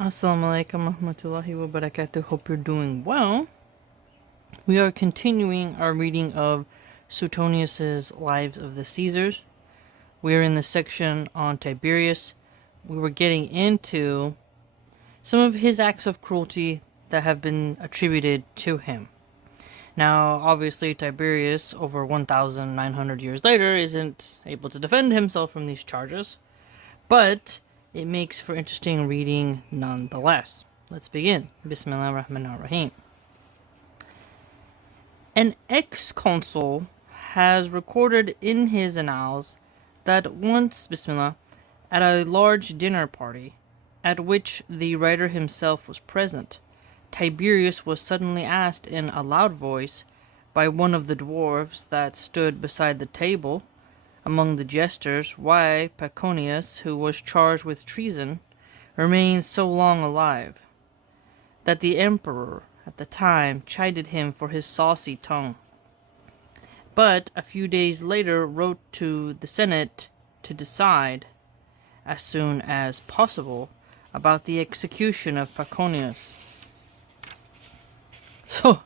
Assalamu alaikum warahmatullahi wabarakatuh. Hope you're doing well. We are continuing our reading of Suetonius's Lives of the Caesars. We are in the section on Tiberius. We were getting into some of his acts of cruelty that have been attributed to him. Now, obviously, Tiberius, over 1,900 years later, isn't able to defend himself from these charges, but it makes for interesting reading nonetheless. Let's begin. Bismillah ar-Rahman ar-Rahim. An ex-consul has recorded in his annals that once, Bismillah, at a large dinner party, at which the writer himself was present, Tiberius was suddenly asked in a loud voice by one of the dwarfs that stood beside the table among the jesters why Paconius, who was charged with treason, remained so long alive, that the emperor at the time chided him for his saucy tongue, but a few days later wrote to the Senate to decide, as soon as possible, about the execution of Paconius. So,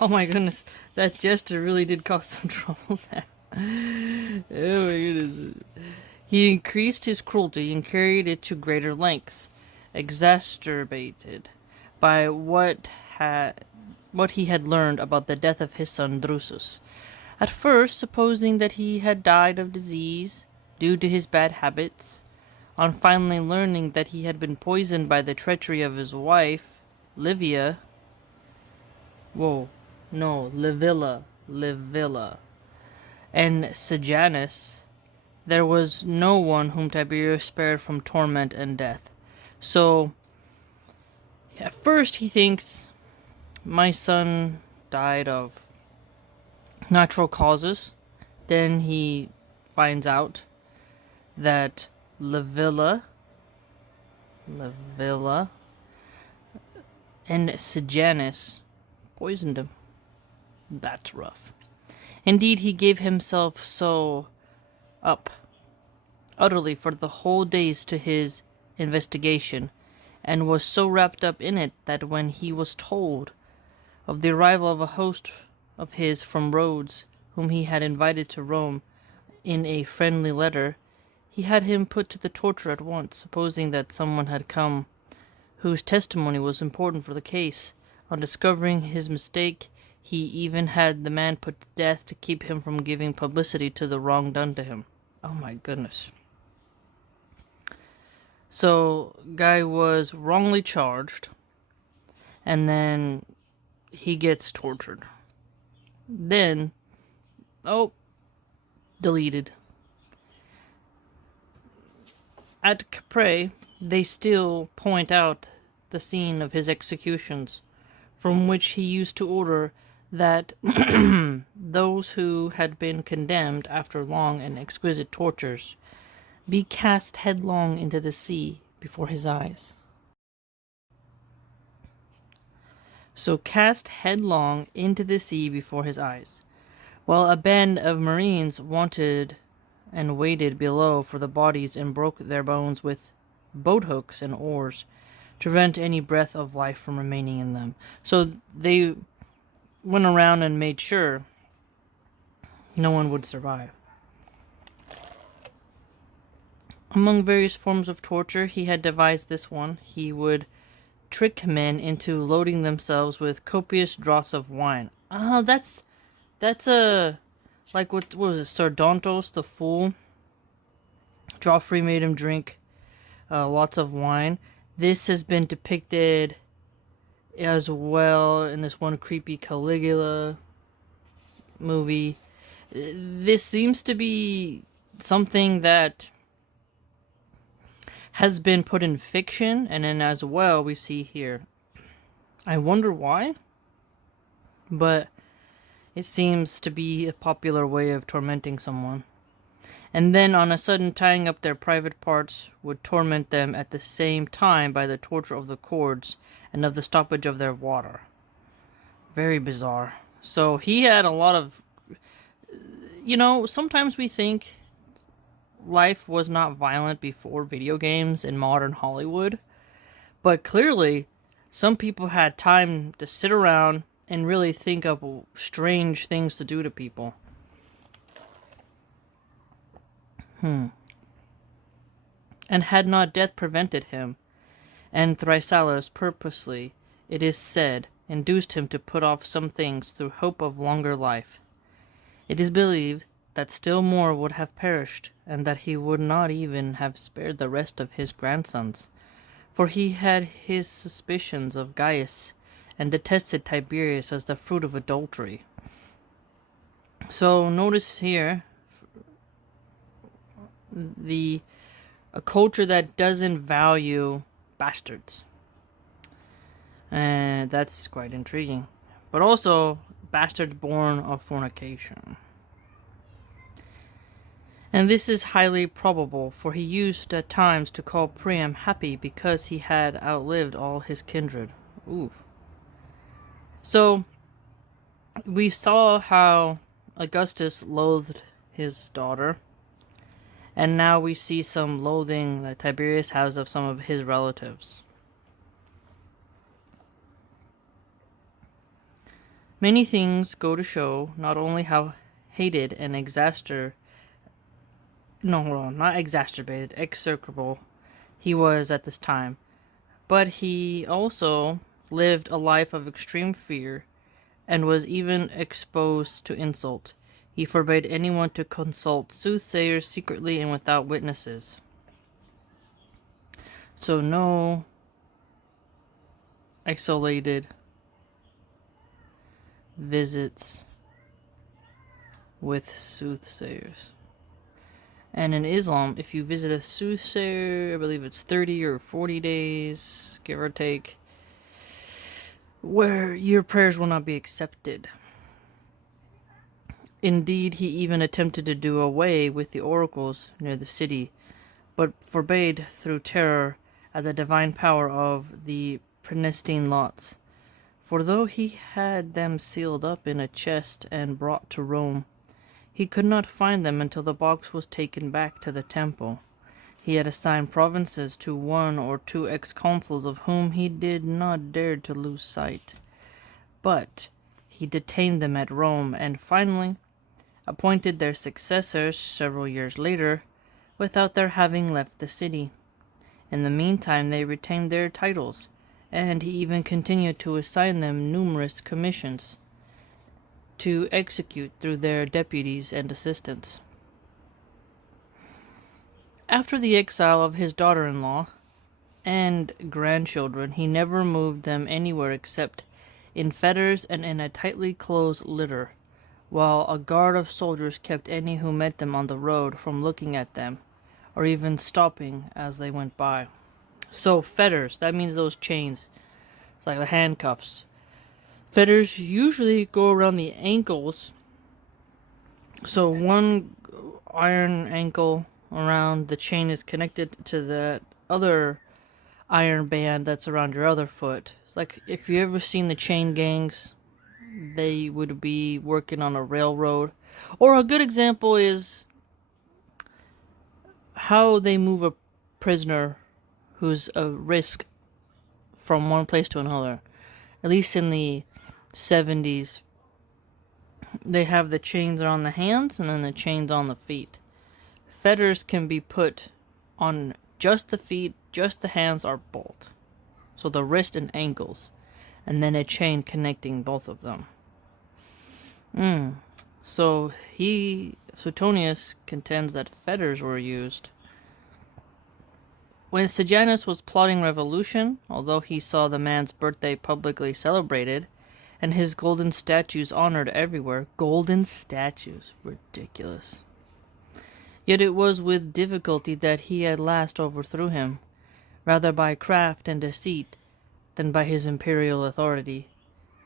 oh my goodness, that jester really did cause some trouble there. Oh my goodness. He increased his cruelty and carried it to greater lengths, exacerbated by what he had learned about the death of his son Drusus. At first, supposing that he had died of disease due to his bad habits, on finally learning that he had been poisoned by the treachery of his wife, Livilla, and Sejanus, there was no one whom Tiberius spared from torment and death. So, at first he thinks, my son died of natural causes. Then he finds out that Livilla and Sejanus poisoned him. That's rough. Indeed, he gave himself so up utterly for the whole days to his investigation, and was so wrapped up in it that when he was told of the arrival of a host of his from Rhodes, whom he had invited to Rome in a friendly letter, he had him put to the torture at once, supposing that someone had come whose testimony was important for the case. On discovering his mistake, he even had the man put to death to keep him from giving publicity to the wrong done to him. Oh my goodness. So, guy was wrongly charged, and then he gets tortured. Then, deleted. At Capri, they still point out the scene of his executions, from which he used to order that those who had been condemned after long and exquisite tortures be cast headlong into the sea before his eyes. So cast headlong into the sea before his eyes, while a band of marines wanted and waited below for the bodies and broke their bones with boat hooks and oars to prevent any breath of life from remaining in them. So they went around and made sure no one would survive. Among various forms of torture, he had devised this one. He would trick men into loading themselves with copious draughts of wine. That's like what was it, Sardontos the fool? Joffrey made him drink lots of wine. This has been depicted as well in this one creepy Caligula movie. This seems to be something that has been put in fiction, and then as well we see here. I wonder why, but it seems to be a popular way of tormenting someone. And then on a sudden tying up their private parts would torment them at the same time by the torture of the cords and of the stoppage of their water. Very bizarre. So he had a lot of... sometimes we think life was not violent before video games in modern Hollywood, But clearly, some people had time to sit around and really think of strange things to do to people. And had not death prevented him, and Thrysalus purposely, it is said, induced him to put off some things through hope of longer life. It is believed that still more would have perished, and that he would not even have spared the rest of his grandsons, for he had his suspicions of Gaius, and detested Tiberius as the fruit of adultery. So notice here a culture that doesn't value bastards. And that's quite intriguing. But also, bastards born of fornication. And this is highly probable, for he used at times to call Priam happy because he had outlived all his kindred. Ooh. So, we saw how Augustus loathed his daughter, and now we see some loathing that Tiberius has of some of his relatives. Many things go to show not only how hated and execrable he was at this time, but he also lived a life of extreme fear and was even exposed to insult. He forbade anyone to consult soothsayers secretly and without witnesses. So no isolated visits with soothsayers. And in Islam, if you visit a soothsayer, I believe it's 30 or 40 days, give or take, where your prayers will not be accepted. Indeed, he even attempted to do away with the oracles near the city, but forbade through terror at the divine power of the Prenestine lots. For though he had them sealed up in a chest and brought to Rome, he could not find them until the box was taken back to the temple. He had assigned provinces to 1 or 2 ex-consuls of whom he did not dare to lose sight. But he detained them at Rome and finally appointed their successors several years later without their having left the city. In the meantime they retained their titles, and he even continued to assign them numerous commissions to execute through their deputies and assistants. After the exile of his daughter-in-law and grandchildren, he never moved them anywhere except in fetters and in a tightly closed litter, while a guard of soldiers kept any who met them on the road from looking at them, or even stopping as they went by. So fetters, that means those chains. It's like the handcuffs. Fetters usually go around the ankles. So one iron ankle around the chain is connected to that other iron band that's around your other foot. It's like if you ever seen the chain gangs, they would be working on a railroad. Or a good example is how they move a prisoner who's a risk from one place to another. At least in the 70s, they have the chains on the hands and then the chains on the feet. Fetters can be put on just the feet, just the hands, or both. So the wrist and ankles, and then a chain connecting both of them. So Suetonius contends that fetters were used. When Sejanus was plotting revolution, although he saw the man's birthday publicly celebrated, and his golden statues honored everywhere. Golden statues. Ridiculous. Yet it was with difficulty that he at last overthrew him, rather by craft and deceit than by his imperial authority.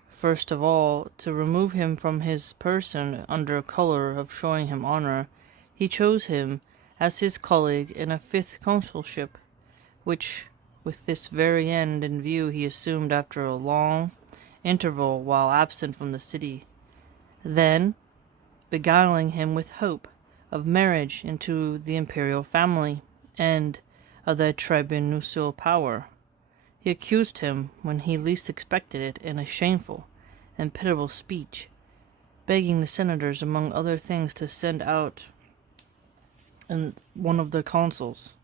First of all, to remove him from his person under color of showing him honor, he chose him as his colleague in a 5th consulship, which with this very end in view he assumed after a long interval while absent from the city. Then, beguiling him with hope of marriage into the imperial family and of the tribunicial power, He accused him when he least expected it in a shameful and pitiable speech, begging the senators, among other things, to send out one of the consuls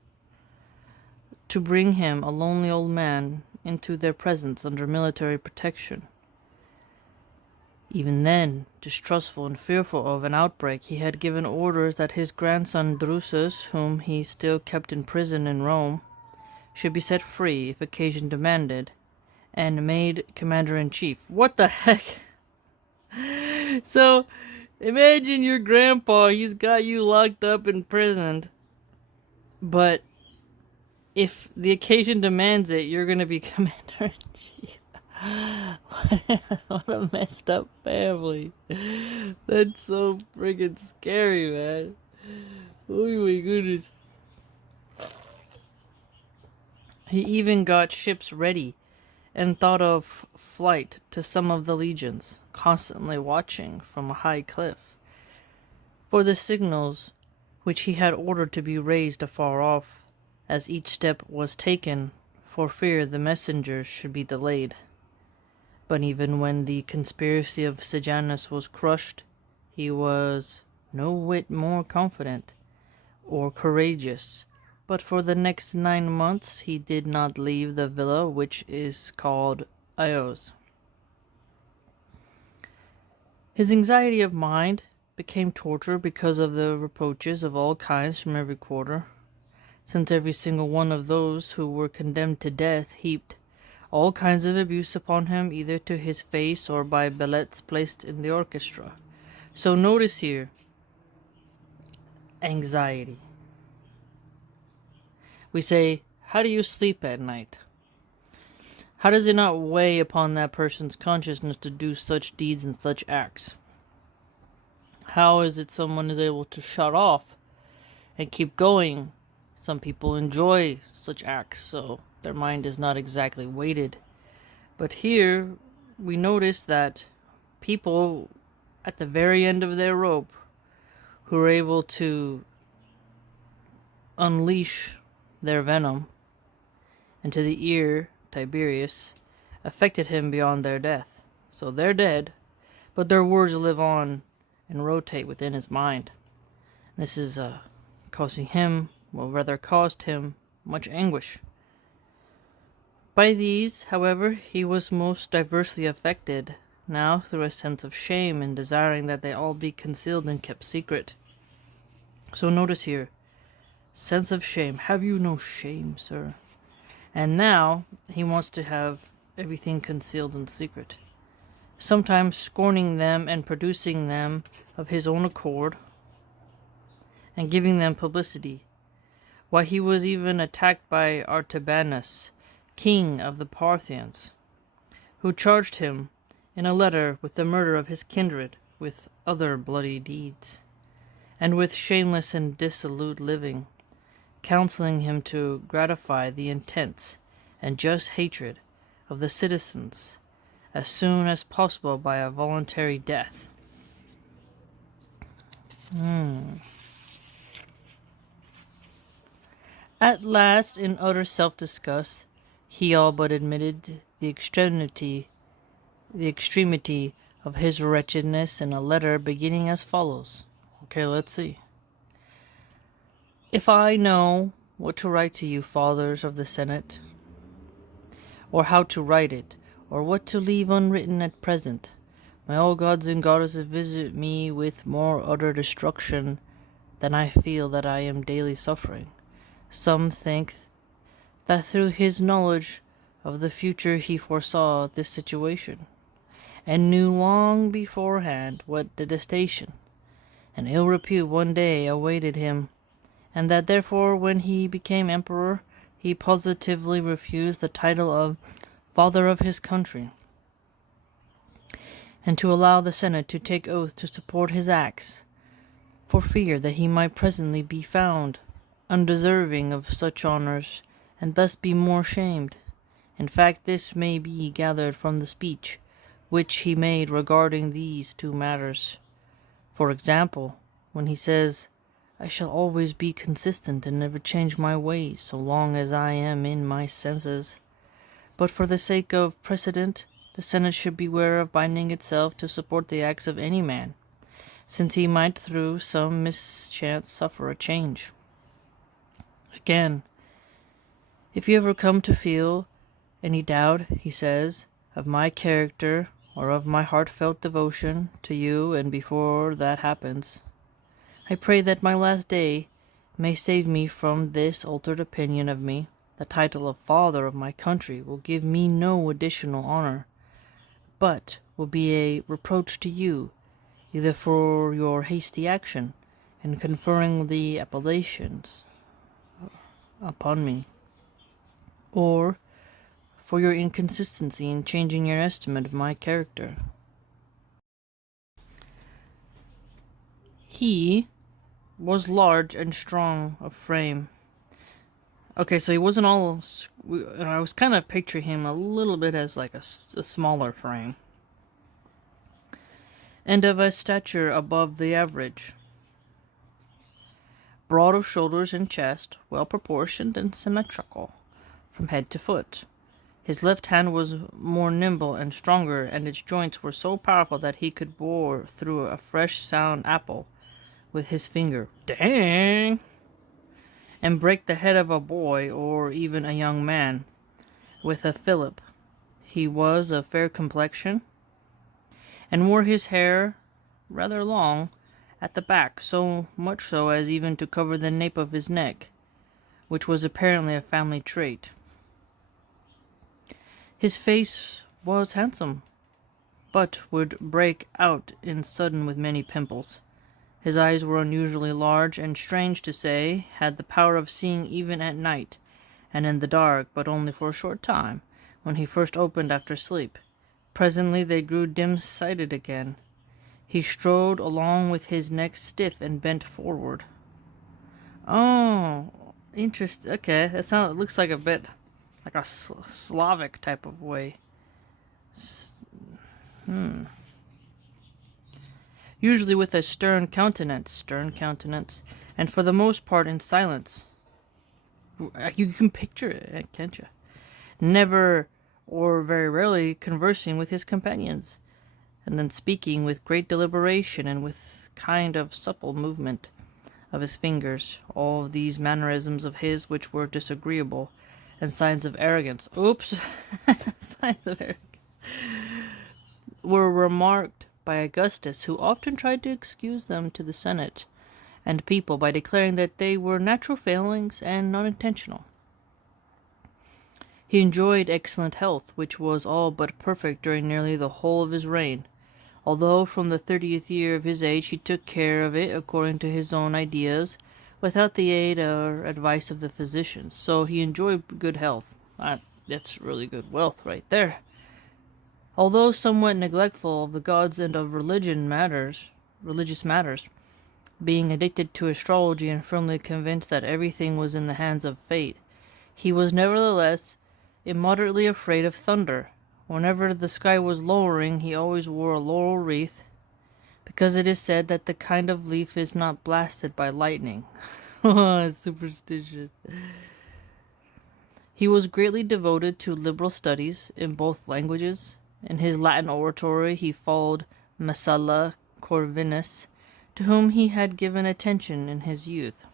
to bring him, a lonely old man, into their presence under military protection. Even then, distrustful and fearful of an outbreak, he had given orders that his grandson Drusus, whom he still kept in prison in Rome, should be set free if occasion demanded, and made commander-in-chief. What the heck? So, imagine your grandpa, he's got you locked up in prison, but if the occasion demands it, you're going to be commander-in-chief. What a messed up family. That's so friggin' scary, man. Oh my goodness. He even got ships ready and thought of flight to some of the legions, constantly watching from a high cliff for the signals which he had ordered to be raised afar off, as each step was taken, for fear the messengers should be delayed. But even when the conspiracy of Sejanus was crushed, he was no whit more confident or courageous. But for the next 9 months he did not leave the villa which is called Ios. His anxiety of mind became torture because of the reproaches of all kinds from every quarter, since every single one of those who were condemned to death heaped all kinds of abuse upon him, either to his face or by billets placed in the orchestra. So notice here, anxiety. We say, how do you sleep at night? How does it not weigh upon that person's consciousness to do such deeds and such acts? How is it someone is able to shut off and keep going? Some people enjoy such acts, so their mind is not exactly weighted. But here we notice that people at the very end of their rope who are able to unleash their venom into the ear, Tiberius, affected him beyond their death. So they're dead, but their words live on and rotate within his mind. This is caused him much anguish. By these, however, he was most diversely affected, now through a sense of shame and desiring that they all be concealed and kept secret. So notice here, sense of shame. Have you no shame, sir? And now he wants to have everything concealed in secret, sometimes scorning them and producing them of his own accord and giving them publicity. Why, he was even attacked by Artabanus, king of the Parthians, who charged him in a letter with the murder of his kindred, with other bloody deeds, and with shameless and dissolute living, counseling him to gratify the intense and just hatred of the citizens as soon as possible by a voluntary death. At last, in utter self-disgust, he all but admitted the extremity of his wretchedness in a letter beginning as follows. Okay, let's see. If I know what to write to you, fathers of the Senate, or how to write it, or what to leave unwritten at present, may all gods and goddesses visit me with more utter destruction than I feel that I am daily suffering. Some think that through his knowledge of the future he foresaw this situation, and knew long beforehand what detestation and ill repute one day awaited him, and that therefore when he became emperor he positively refused the title of father of his country, and to allow the Senate to take oath to support his acts, for fear that he might presently be found undeserving of such honors, and thus be more shamed. In fact, this may be gathered from the speech which he made regarding these two matters. For example, when he says, I shall always be consistent and never change my ways so long as I am in my senses. But for the sake of precedent, the Senate should beware of binding itself to support the acts of any man, since he might through some mischance suffer a change. Again, if you ever come to feel any doubt, he says, of my character or of my heartfelt devotion to you, and before that happens, I pray that my last day may save me from this altered opinion of me. The title of Father of my country will give me no additional honor, but will be a reproach to you, either for your hasty action in conferring the appellations upon me, or for your inconsistency in changing your estimate of my character. He was large and strong of frame. Okay, so he wasn't all... I was kind of picturing him a little bit as like a smaller frame. And of a stature above the average. Broad of shoulders and chest, well proportioned and symmetrical, from head to foot. His left hand was more nimble and stronger, and its joints were so powerful that he could bore through a fresh sound apple with his finger. Dang! And break the head of a boy or even a young man with a fillip. He was of fair complexion, and wore his hair rather long at the back, so much so as even to cover the nape of his neck, which was apparently a family trait. His face was handsome, but would break out in sudden with many pimples. His eyes were unusually large, and, strange to say, had the power of seeing even at night, and in the dark, but only for a short time, when he first opened after sleep. Presently they grew dim-sighted again. He strode along with his neck stiff and bent forward. Oh, interesting. Okay, that looks like a bit like a Slavic type of way. Usually with a stern countenance, and for the most part in silence. You can picture it, can't you? Never, or very rarely, conversing with his companions, and then speaking with great deliberation and with kind of supple movement of his fingers. All of these mannerisms of his which were disagreeable, and signs of arrogance. Oops! Signs of arrogance. Were remarked by Augustus, who often tried to excuse them to the Senate and people by declaring that they were natural failings and not intentional. He enjoyed excellent health, which was all but perfect during nearly the whole of his reign, although from the 30th year of his age he took care of it according to his own ideas, without the aid or advice of the physicians. So he enjoyed good health. That's really good wealth right there. Although somewhat neglectful of the gods and of religious matters, being addicted to astrology and firmly convinced that everything was in the hands of fate, he was nevertheless immoderately afraid of thunder. Whenever the sky was lowering, he always wore a laurel wreath, because it is said that the kind of leaf is not blasted by lightning. Superstition. He was greatly devoted to liberal studies in both languages. In his Latin oratory he followed Messalla Corvinus, to whom he had given attention in his youth,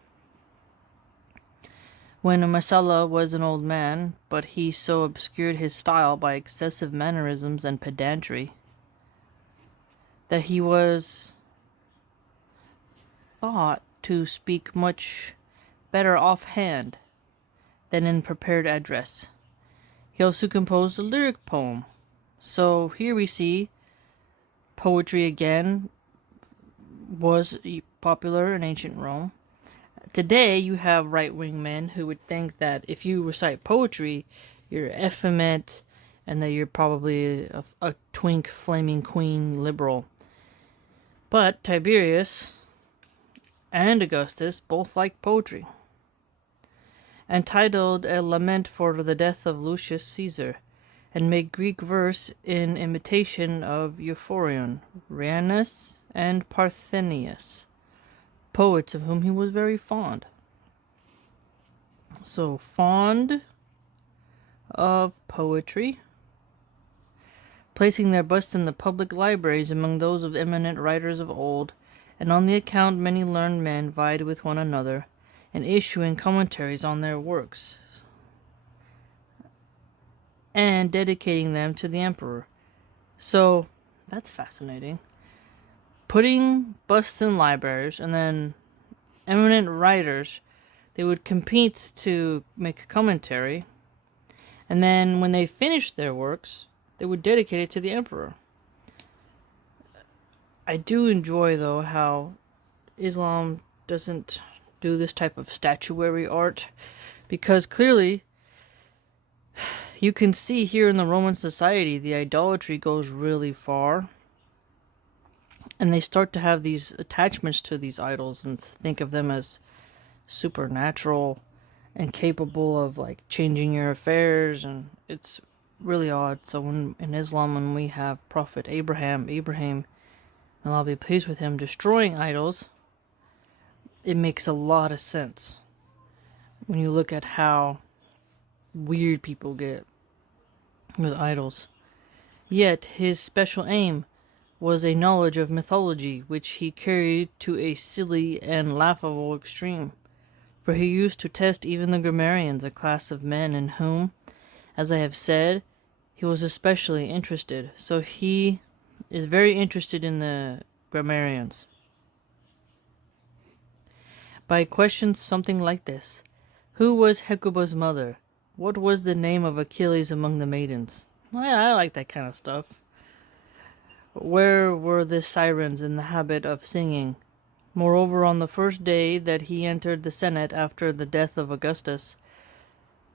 when Messalla was an old man, but he so obscured his style by excessive mannerisms and pedantry that he was thought to speak much better offhand than in prepared address. He also composed a lyric poem. So here we see poetry again was popular in ancient Rome. Today you have right-wing men who would think that if you recite poetry, you're effeminate and that you're probably a twink, flaming queen liberal. But Tiberius and Augustus both liked poetry. Entitled A Lament for the Death of Lucius Caesar, and made Greek verse in imitation of Euphorion, Rhianus, and Parthenius, poets of whom he was very fond. So, fond of poetry, placing their busts in the public libraries among those of eminent writers of old, and on the account many learned men vied with one another, and issuing commentaries on their works, and dedicating them to the emperor. So, that's fascinating. Putting busts in libraries, and then eminent writers, they would compete to make a commentary, and then when they finished their works, they would dedicate it to the emperor. I do enjoy, though, how Islam doesn't do this type of statuary art, because clearly you can see here in the Roman society the idolatry goes really far, and they start to have these attachments to these idols and think of them as supernatural and capable of like changing your affairs, and it's really odd. So in Islam, when we have Prophet Abraham, may Allah be pleased with him, destroying idols, it makes a lot of sense when you look at how weird people get with idols. Yet his special aim was a knowledge of mythology, which he carried to a silly and laughable extreme. For he used to test even the grammarians, a class of men in whom, as I have said, he was especially interested. So he is very interested in the grammarians. By questions something like this: who was Hecuba's mother? What was the name of Achilles among the maidens? Well, I like that kind of stuff. Where were the sirens in the habit of singing? Moreover, on the first day that he entered the Senate after the death of Augustus,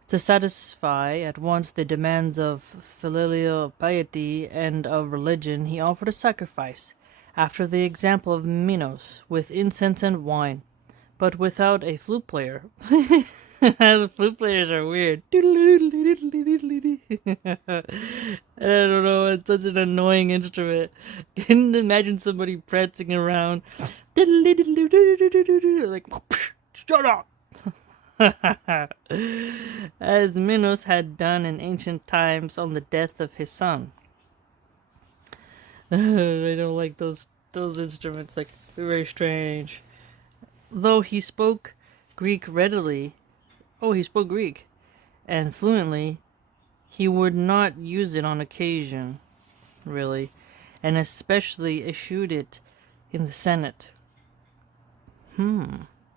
to satisfy at once the demands of filial piety and of religion, he offered a sacrifice, after the example of Minos, with incense and wine, but without a flute player. The flute players are weird. I don't know, it's such an annoying instrument. Can you imagine somebody prancing around like, shut up! As Minos had done in ancient times on the death of his son. I don't like those instruments, like, they're very strange. Though he spoke Greek and fluently, he would not use it on occasion, really, and especially eschewed it in the Senate.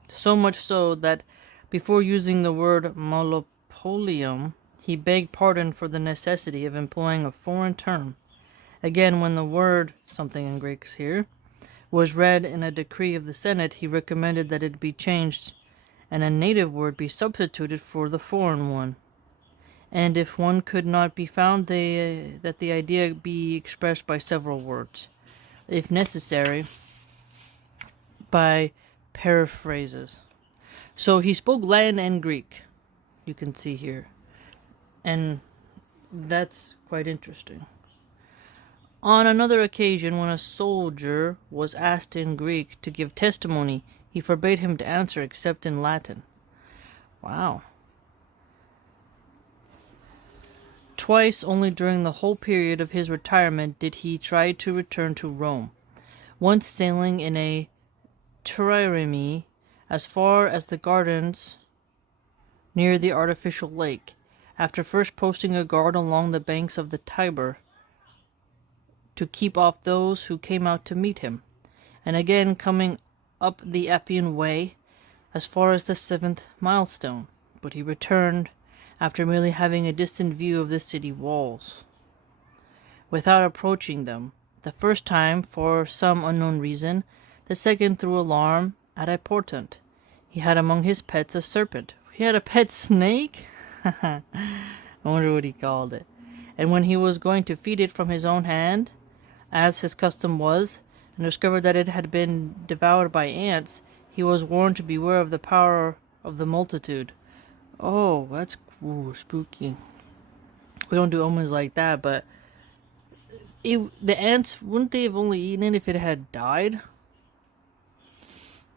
So much so that before using the word monopolium, he begged pardon for the necessity of employing a foreign term. Again, when the word, something in Greek here, was read in a decree of the Senate, he recommended that it be changed and a native word be substituted for the foreign one. And if one could not be found, that the idea be expressed by several words, if necessary, by paraphrases. So he spoke Latin and Greek, you can see here, and that's quite interesting. On another occasion, when a soldier was asked in Greek to give testimony, he forbade him to answer except in Latin. Wow. Twice only during the whole period of his retirement did he try to return to Rome. Once sailing in a trireme as far as the gardens near the artificial lake, after first posting a guard along the banks of the Tiber to keep off those who came out to meet him, and again coming up the Appian Way as far as the 7th milestone, but he returned after merely having a distant view of the city walls, without approaching them, the first time for some unknown reason, the second through alarm at a portent. He had among his pets a serpent. He had a pet snake? I wonder what he called it. And when he was going to feed it from his own hand, as his custom was, and discovered that it had been devoured by ants, he was warned to beware of the power of the multitude. Oh, that's spooky. We don't do omens like that, but the ants, wouldn't they have only eaten it if it had died?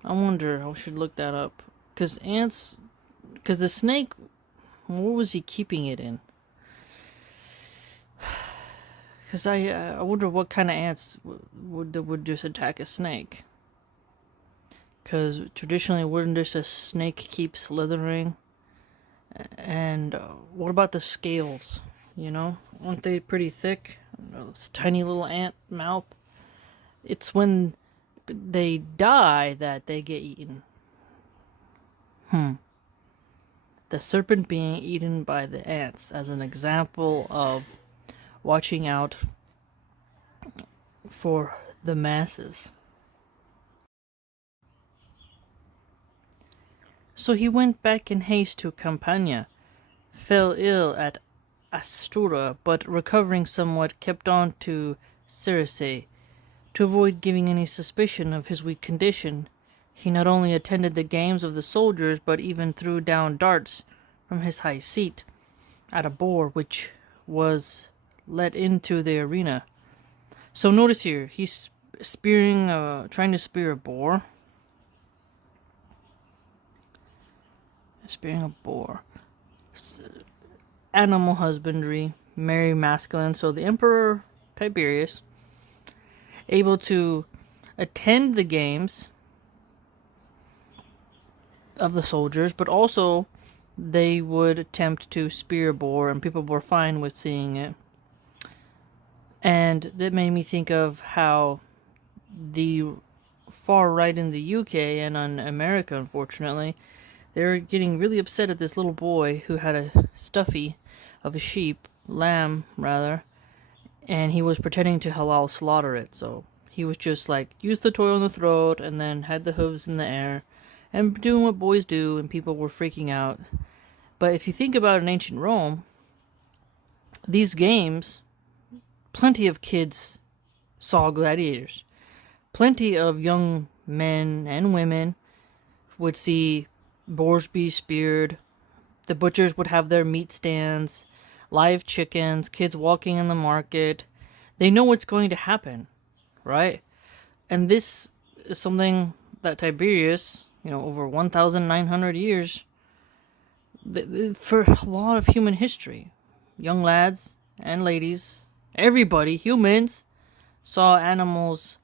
I wonder, I should look that up. Because the snake, what was he keeping it in? Because I wonder what kind of ants would just attack a snake. Because traditionally, wouldn't just a snake keep slithering? And what about the scales? You know, aren't they pretty thick? This tiny little ant mouth. It's when they die that they get eaten. The serpent being eaten by the ants as an example of watching out for the masses. So he went back in haste to Campania, fell ill at Astura, but recovering somewhat kept on to Circe. To avoid giving any suspicion of his weak condition, he not only attended the games of the soldiers, but even threw down darts from his high seat at a boar which was let into the arena. So notice here, he's trying to spear a boar. Spearing a boar. Animal husbandry, very masculine. So the Emperor Tiberius, able to attend the games of the soldiers, but also they would attempt to spear a boar, and people were fine with seeing it. And that made me think of how the far right in the UK and in America, unfortunately, they're getting really upset at this little boy who had a stuffy of a lamb rather, and he was pretending to halal slaughter it. So he was just like, use the toy on the throat, and then had the hooves in the air, and doing what boys do, and people were freaking out. But if you think about it, in ancient Rome, these games, plenty of kids saw gladiators. Plenty of young men and women would see boars be speared. The butchers would have their meat stands, live chickens, kids walking in the market. They know what's going to happen, right? And this is something that Tiberius, over 1,900 years, for a lot of human history, young lads and ladies, everybody, humans, saw animals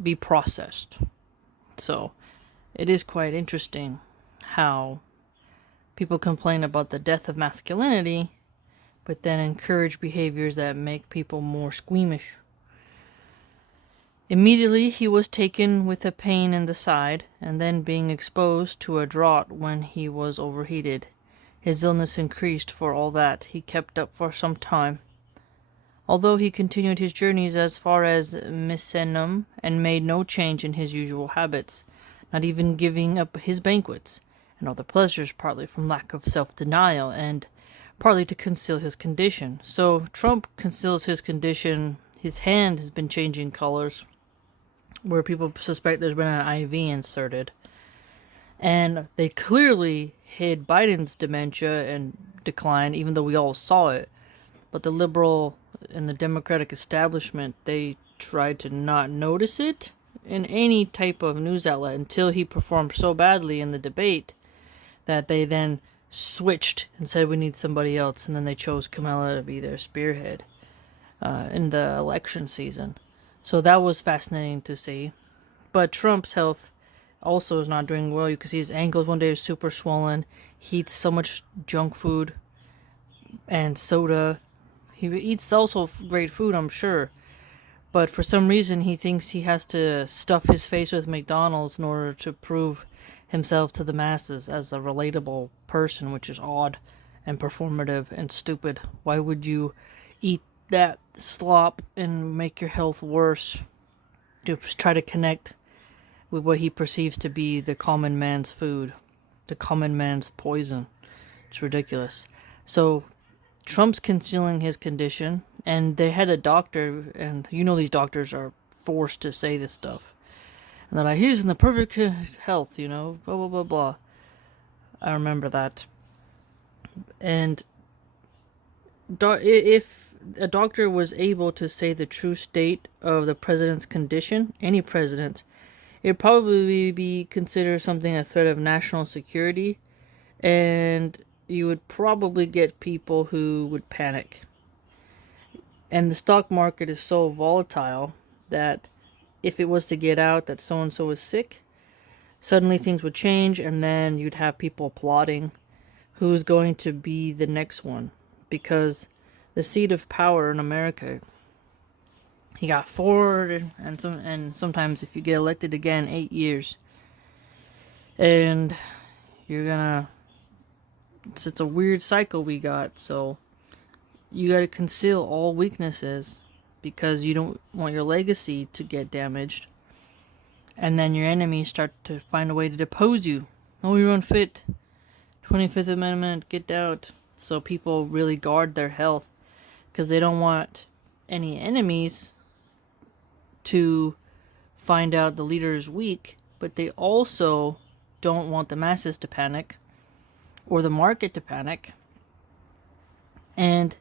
be processed. So it is quite interesting how people complain about the death of masculinity, but then encourage behaviors that make people more squeamish. Immediately he was taken with a pain in the side, and then being exposed to a draught when he was overheated. His illness increased. For all that, he kept up for some time, although he continued his journeys as far as Misenum, and made no change in his usual habits, not even giving up his banquets and other pleasures, partly from lack of self-denial and partly to conceal his condition. So Trump conceals his condition. His hand has been changing colors, where people suspect there's been an IV inserted. And they clearly hid Biden's dementia and decline, even though we all saw it. But the liberal and the Democratic establishment, they tried to not notice it in any type of news outlet until he performed so badly in the debate that they then switched and said we need somebody else, and then they chose Kamala to be their spearhead in the election season. So that was fascinating to see. But Trump's health also is not doing well. You can see his ankles one day are super swollen. He eats so much junk food and soda. He eats also great food, I'm sure. But for some reason, he thinks he has to stuff his face with McDonald's in order to prove himself to the masses as a relatable person, which is odd and performative and stupid. Why would you eat that slop and make your health worse to try to connect with what he perceives to be the common man's food, the common man's poison? It's ridiculous. So Trump's concealing his condition, and they had a doctor, and these doctors are forced to say this stuff. And they're like, he's in the perfect health, blah, blah, blah, blah. I remember that. And if a doctor was able to say the true state of the president's condition, any president, it'd probably be considered something a threat of national security, and you would probably get people who would panic. And the stock market is so volatile that if it was to get out that so and so is sick, suddenly things would change, and then you'd have people plotting who's going to be the next one. Because the seat of power in America, he got 4, and sometimes if you get elected again, 8 years. And you're gonna, it's a weird cycle we got, so you gotta conceal all weaknesses because you don't want your legacy to get damaged. And then your enemies start to find a way to depose you. Oh, you're unfit. 25th Amendment, get out. So people really guard their health because they don't want any enemies to find out the leader is weak, but they also don't want the masses to panic or the market to panic. And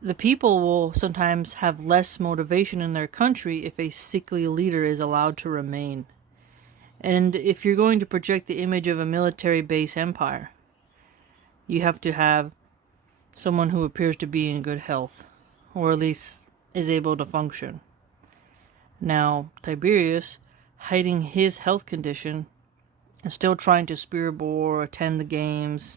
the people will sometimes have less motivation in their country if a sickly leader is allowed to remain. And if you're going to project the image of a military base empire, you have to have someone who appears to be in good health, or at least is able to function. Now, Tiberius, hiding his health condition, and still trying to spear boar, attend the games,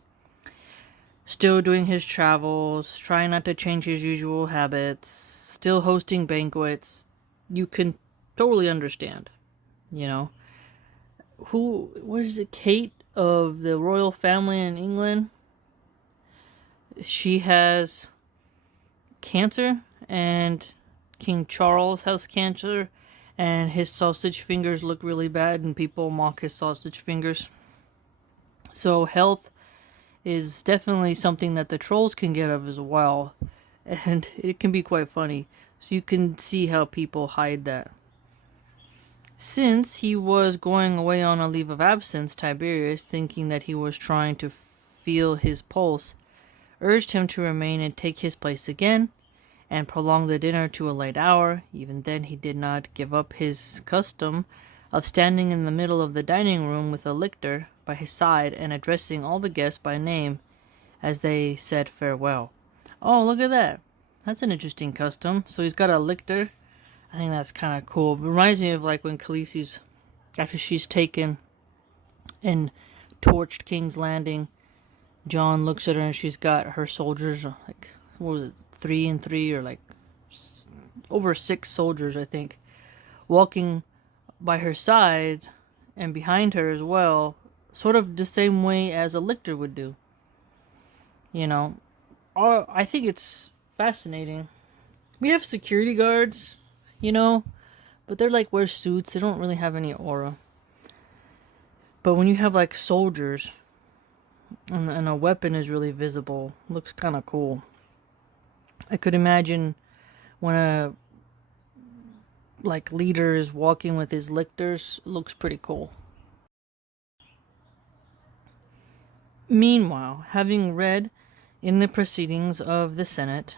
still doing his travels, trying not to change his usual habits, still hosting banquets, you can totally understand, you know. What is it, Kate of the royal family in England? She has cancer, and King Charles has cancer, and his sausage fingers look really bad, and people mock his sausage fingers. So health is definitely something that the trolls can get of as well, and it can be quite funny. So you can see how people hide that. Since he was going away on a leave of absence, Tiberius, thinking that he was trying to feel his pulse, urged him to remain and take his place again, and prolong the dinner to a late hour. Even then he did not give up his custom of standing in the middle of the dining room with a lictor by his side and addressing all the guests by name as they said farewell. Oh, look at that. That's an interesting custom. So he's got a lictor. I think that's kind of cool. It reminds me of like when Khaleesi's, after she's taken and torched King's Landing, Jon looks at her and she's got her soldiers, like, what was it, 3 and 3, or like over 6 soldiers, I think, walking by her side and behind her as well, sort of the same way as a lictor would do. You know, I think it's fascinating. We have security guards, you know, but they're like wear suits. They don't really have any aura. But when you have like soldiers and a weapon is really visible, looks kind of cool. I could imagine when a like leader is walking with his lictors, it looks pretty cool. Meanwhile, having read in the proceedings of the Senate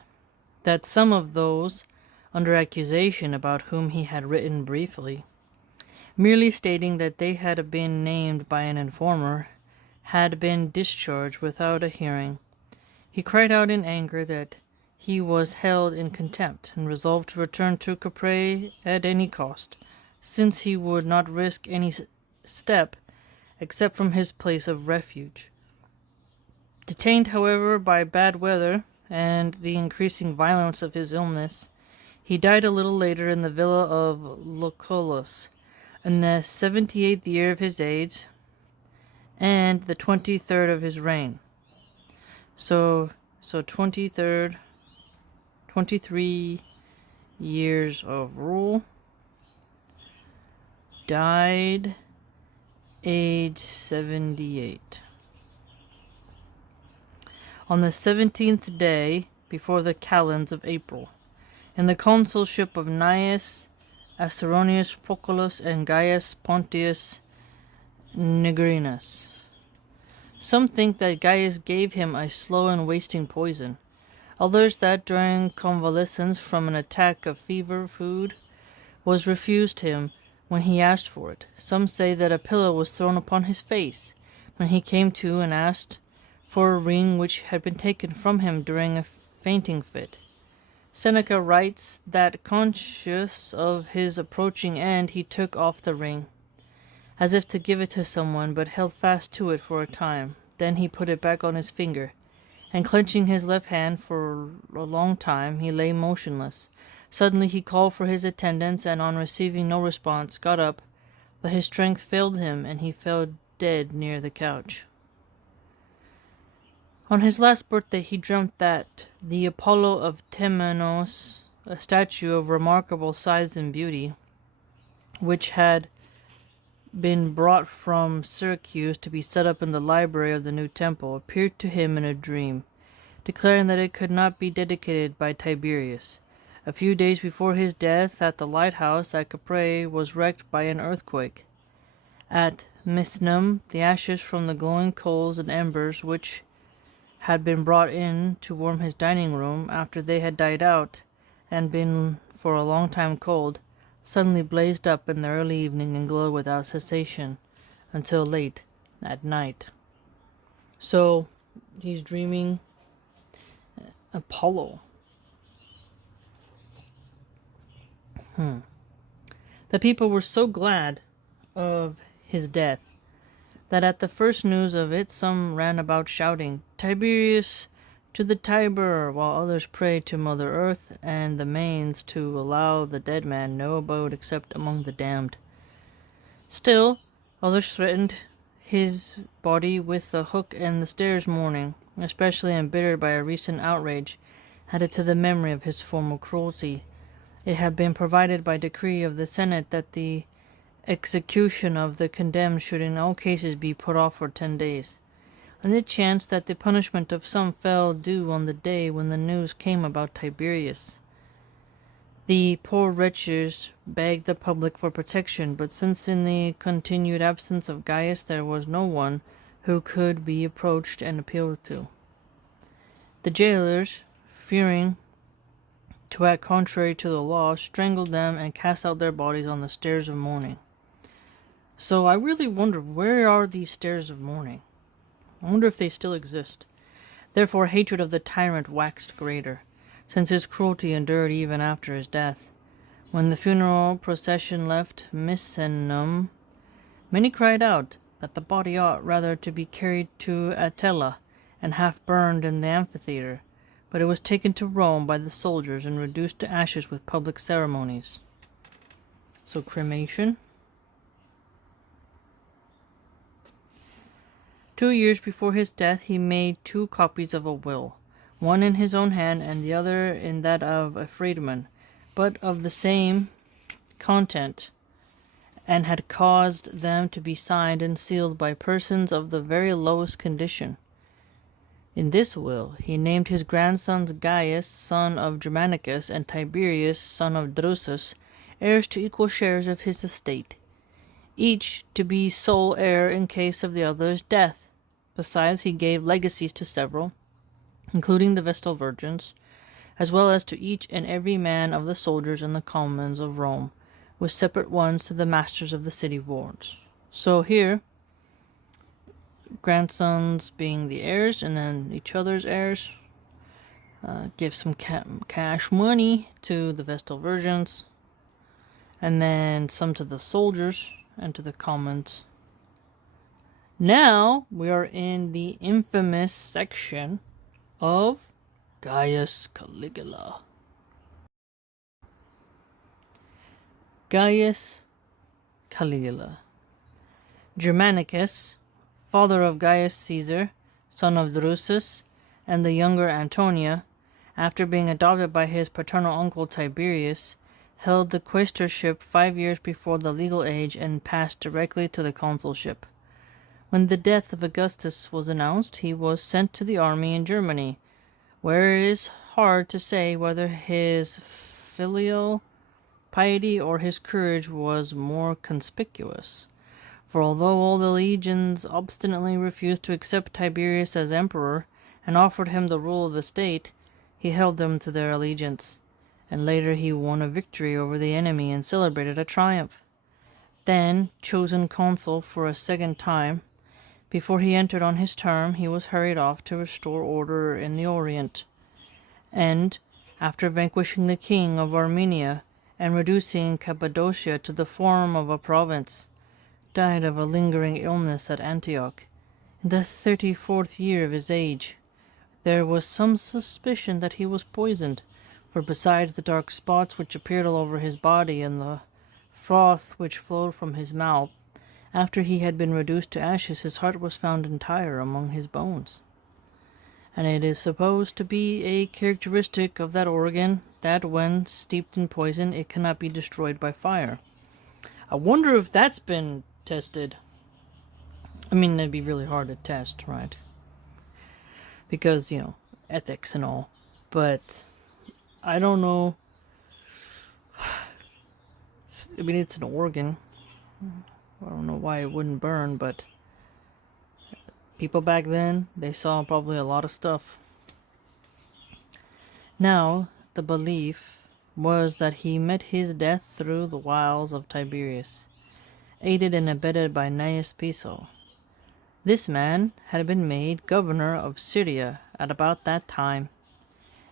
that some of those under accusation about whom he had written briefly, merely stating that they had been named by an informer, had been discharged without a hearing, he cried out in anger that he was held in contempt, and resolved to return to Caprae at any cost, since he would not risk any step except from his place of refuge. Detained, however, by bad weather and the increasing violence of his illness, he died a little later in the villa of Lucullus, in the 78th year of his age, and the 23rd of his reign. So 23 years of rule. Died age 78. On the 17th day before the calends of April, in the consulship of Gnaeus, Acerronius Proculus, and Gaius Pontius Nigrinus. Some think that Gaius gave him a slow and wasting poison. Others that during convalescence from an attack of fever food was refused him when he asked for it. Some say that a pillow was thrown upon his face when he came to and asked for a ring which had been taken from him during a fainting fit. Seneca writes that, conscious of his approaching end, he took off the ring, as if to give it to someone, but held fast to it for a time. Then he put it back on his finger, and clenching his left hand for a long time, he lay motionless. Suddenly he called for his attendants, and on receiving no response, got up, but his strength failed him, and he fell dead near the couch. On his last birthday he dreamt that the Apollo of Temenos, a statue of remarkable size and beauty, which had been brought from Syracuse to be set up in the library of the new temple, appeared to him in a dream, declaring that it could not be dedicated by Tiberius. A few days before his death, at the lighthouse at Caprae was wrecked by an earthquake. At Misenum, the ashes from the glowing coals and embers which had been brought in to warm his dining room, after they had died out and been for a long time cold, suddenly blazed up in the early evening and glowed without cessation until late at night. So he's dreaming Apollo. The people were so glad of his death that at the first news of it some ran about shouting, "Tiberius to the Tiber," while others prayed to Mother Earth and the Manes to allow the dead man no abode except among the damned. Still others threatened his body with the hook and the stairs, mourning, especially embittered by a recent outrage added to the memory of his former cruelty. It had been provided by decree of the Senate that the execution of the condemned should in all cases be put off for 10 days, and it chanced that the punishment of some fell due on the day when the news came about Tiberius. The poor wretches begged the public for protection, but since in the continued absence of Gaius there was no one who could be approached and appealed to, the jailers, fearing to act contrary to the law, strangled them and cast out their bodies on the stairs of mourning. So I really wonder, where are these stairs of mourning? I wonder if they still exist. Therefore hatred of the tyrant waxed greater, since his cruelty endured even after his death. When the funeral procession left Misenum, many cried out that the body ought rather to be carried to Attila and half burned in the amphitheatre, but it was taken to Rome by the soldiers and reduced to ashes with public ceremonies. So cremation. 2 years before his death he made 2 copies of a will, one in his own hand and the other in that of a freedman, but of the same content, and had caused them to be signed and sealed by persons of the very lowest condition. In this will he named his grandsons Gaius, son of Germanicus, and Tiberius, son of Drusus, heirs to equal shares of his estate, each to be sole heir in case of the other's death. Besides, he gave legacies to several, including the Vestal Virgins, as well as to each and every man of the soldiers and the commons of Rome, with separate ones to the masters of the city wards. So here, grandsons being the heirs, and then each other's heirs, give some cash money to the Vestal Virgins, and then some to the soldiers and to the commons. Now we are in the infamous section of Gaius Caligula. Gaius Caligula. Germanicus, father of Gaius Caesar, son of Drusus, and the younger Antonia, after being adopted by his paternal uncle Tiberius, held the quaestorship 5 years before the legal age and passed directly to the consulship. When the death of Augustus was announced, he was sent to the army in Germany, where it is hard to say whether his filial piety or his courage was more conspicuous. For although all the legions obstinately refused to accept Tiberius as emperor and offered him the rule of the state, he held them to their allegiance, and later he won a victory over the enemy and celebrated a triumph. Then, chosen consul for a second time, before he entered on his term, he was hurried off to restore order in the Orient, and after vanquishing the king of Armenia and reducing Cappadocia to the form of a province, died of a lingering illness at Antioch, in the 34th year of his age. There was some suspicion that he was poisoned, for besides the dark spots which appeared all over his body and the froth which flowed from his mouth, after he had been reduced to ashes, his heart was found entire among his bones. And it is supposed to be a characteristic of that organ that when steeped in poison it cannot be destroyed by fire. I wonder if that's been tested. I mean, it'd be really hard to test, right? Because, ethics and all. But I don't know. I mean, it's an organ. I don't know why it wouldn't burn, but people back then, they saw probably a lot of stuff. Now, the belief was that he met his death through the wiles of Tiberius, aided and abetted by Gnaeus Piso. This man had been made governor of Syria at about that time,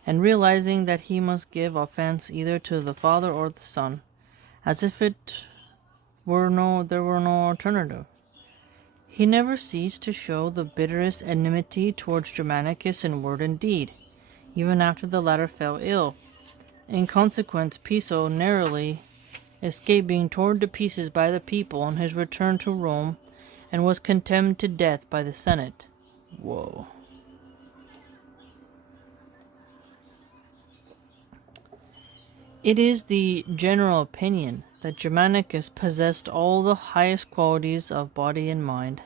and realizing that he must give offense either to the Father or the Son, as if there were no alternative, he never ceased to show the bitterest enmity towards Germanicus in word and deed, even after the latter fell ill. In consequence, Piso narrowly escaped being torn to pieces by the people on his return to Rome, and was condemned to death by the Senate. Whoa. It is the general opinion that Germanicus possessed all the highest qualities of body and mind,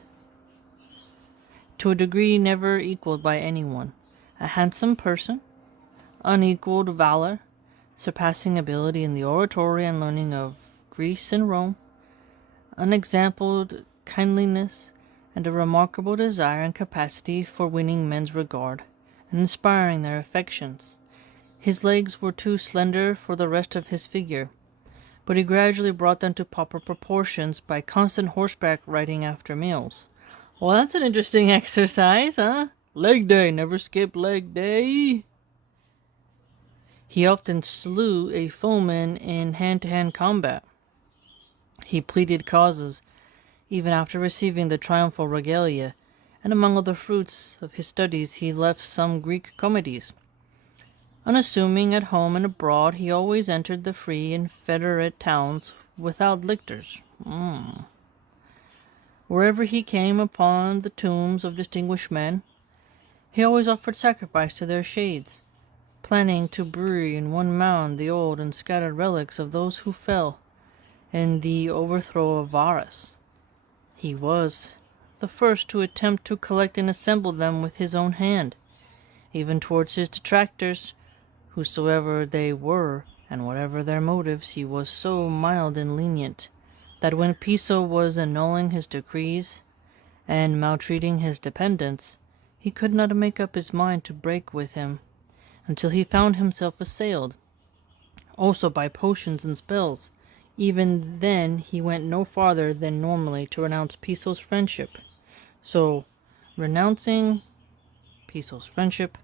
to a degree never equaled by anyone. A handsome person, unequaled valor, surpassing ability in the oratory and learning of Greece and Rome, unexampled kindliness, and a remarkable desire and capacity for winning men's regard and inspiring their affections. His legs were too slender for the rest of his figure, but he gradually brought them to proper proportions by constant horseback riding after meals. Well, that's an interesting exercise, huh? Leg day, never skip leg day. He often slew a foeman in hand-to-hand combat. He pleaded causes, even after receiving the triumphal regalia, and among other fruits of his studies he left some Greek comedies. Unassuming at home and abroad, he always entered the free and federate towns without lictors. Wherever he came upon the tombs of distinguished men, he always offered sacrifice to their shades, planning to bury in one mound the old and scattered relics of those who fell in the overthrow of Varus. He was the first to attempt to collect and assemble them with his own hand. Even towards his detractors, whosoever they were, and whatever their motives, he was so mild and lenient, that when Piso was annulling his decrees and maltreating his dependents, he could not make up his mind to break with him, until he found himself assailed, also by potions and spells. Even then he went no farther than normally to renounce Piso's friendship. So, renouncing Piso's friendship,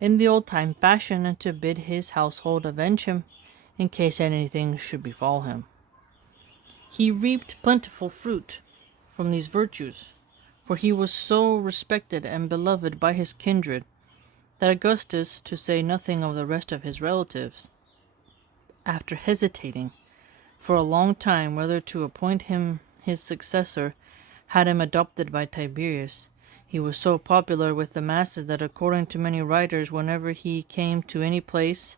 in the old-time fashion, and to bid his household avenge him, in case anything should befall him. He reaped plentiful fruit from these virtues, for he was so respected and beloved by his kindred, that Augustus, to say nothing of the rest of his relatives, after hesitating for a long time whether to appoint him his successor, had him adopted by Tiberius. He was so popular with the masses that, according to many writers, whenever he came to any place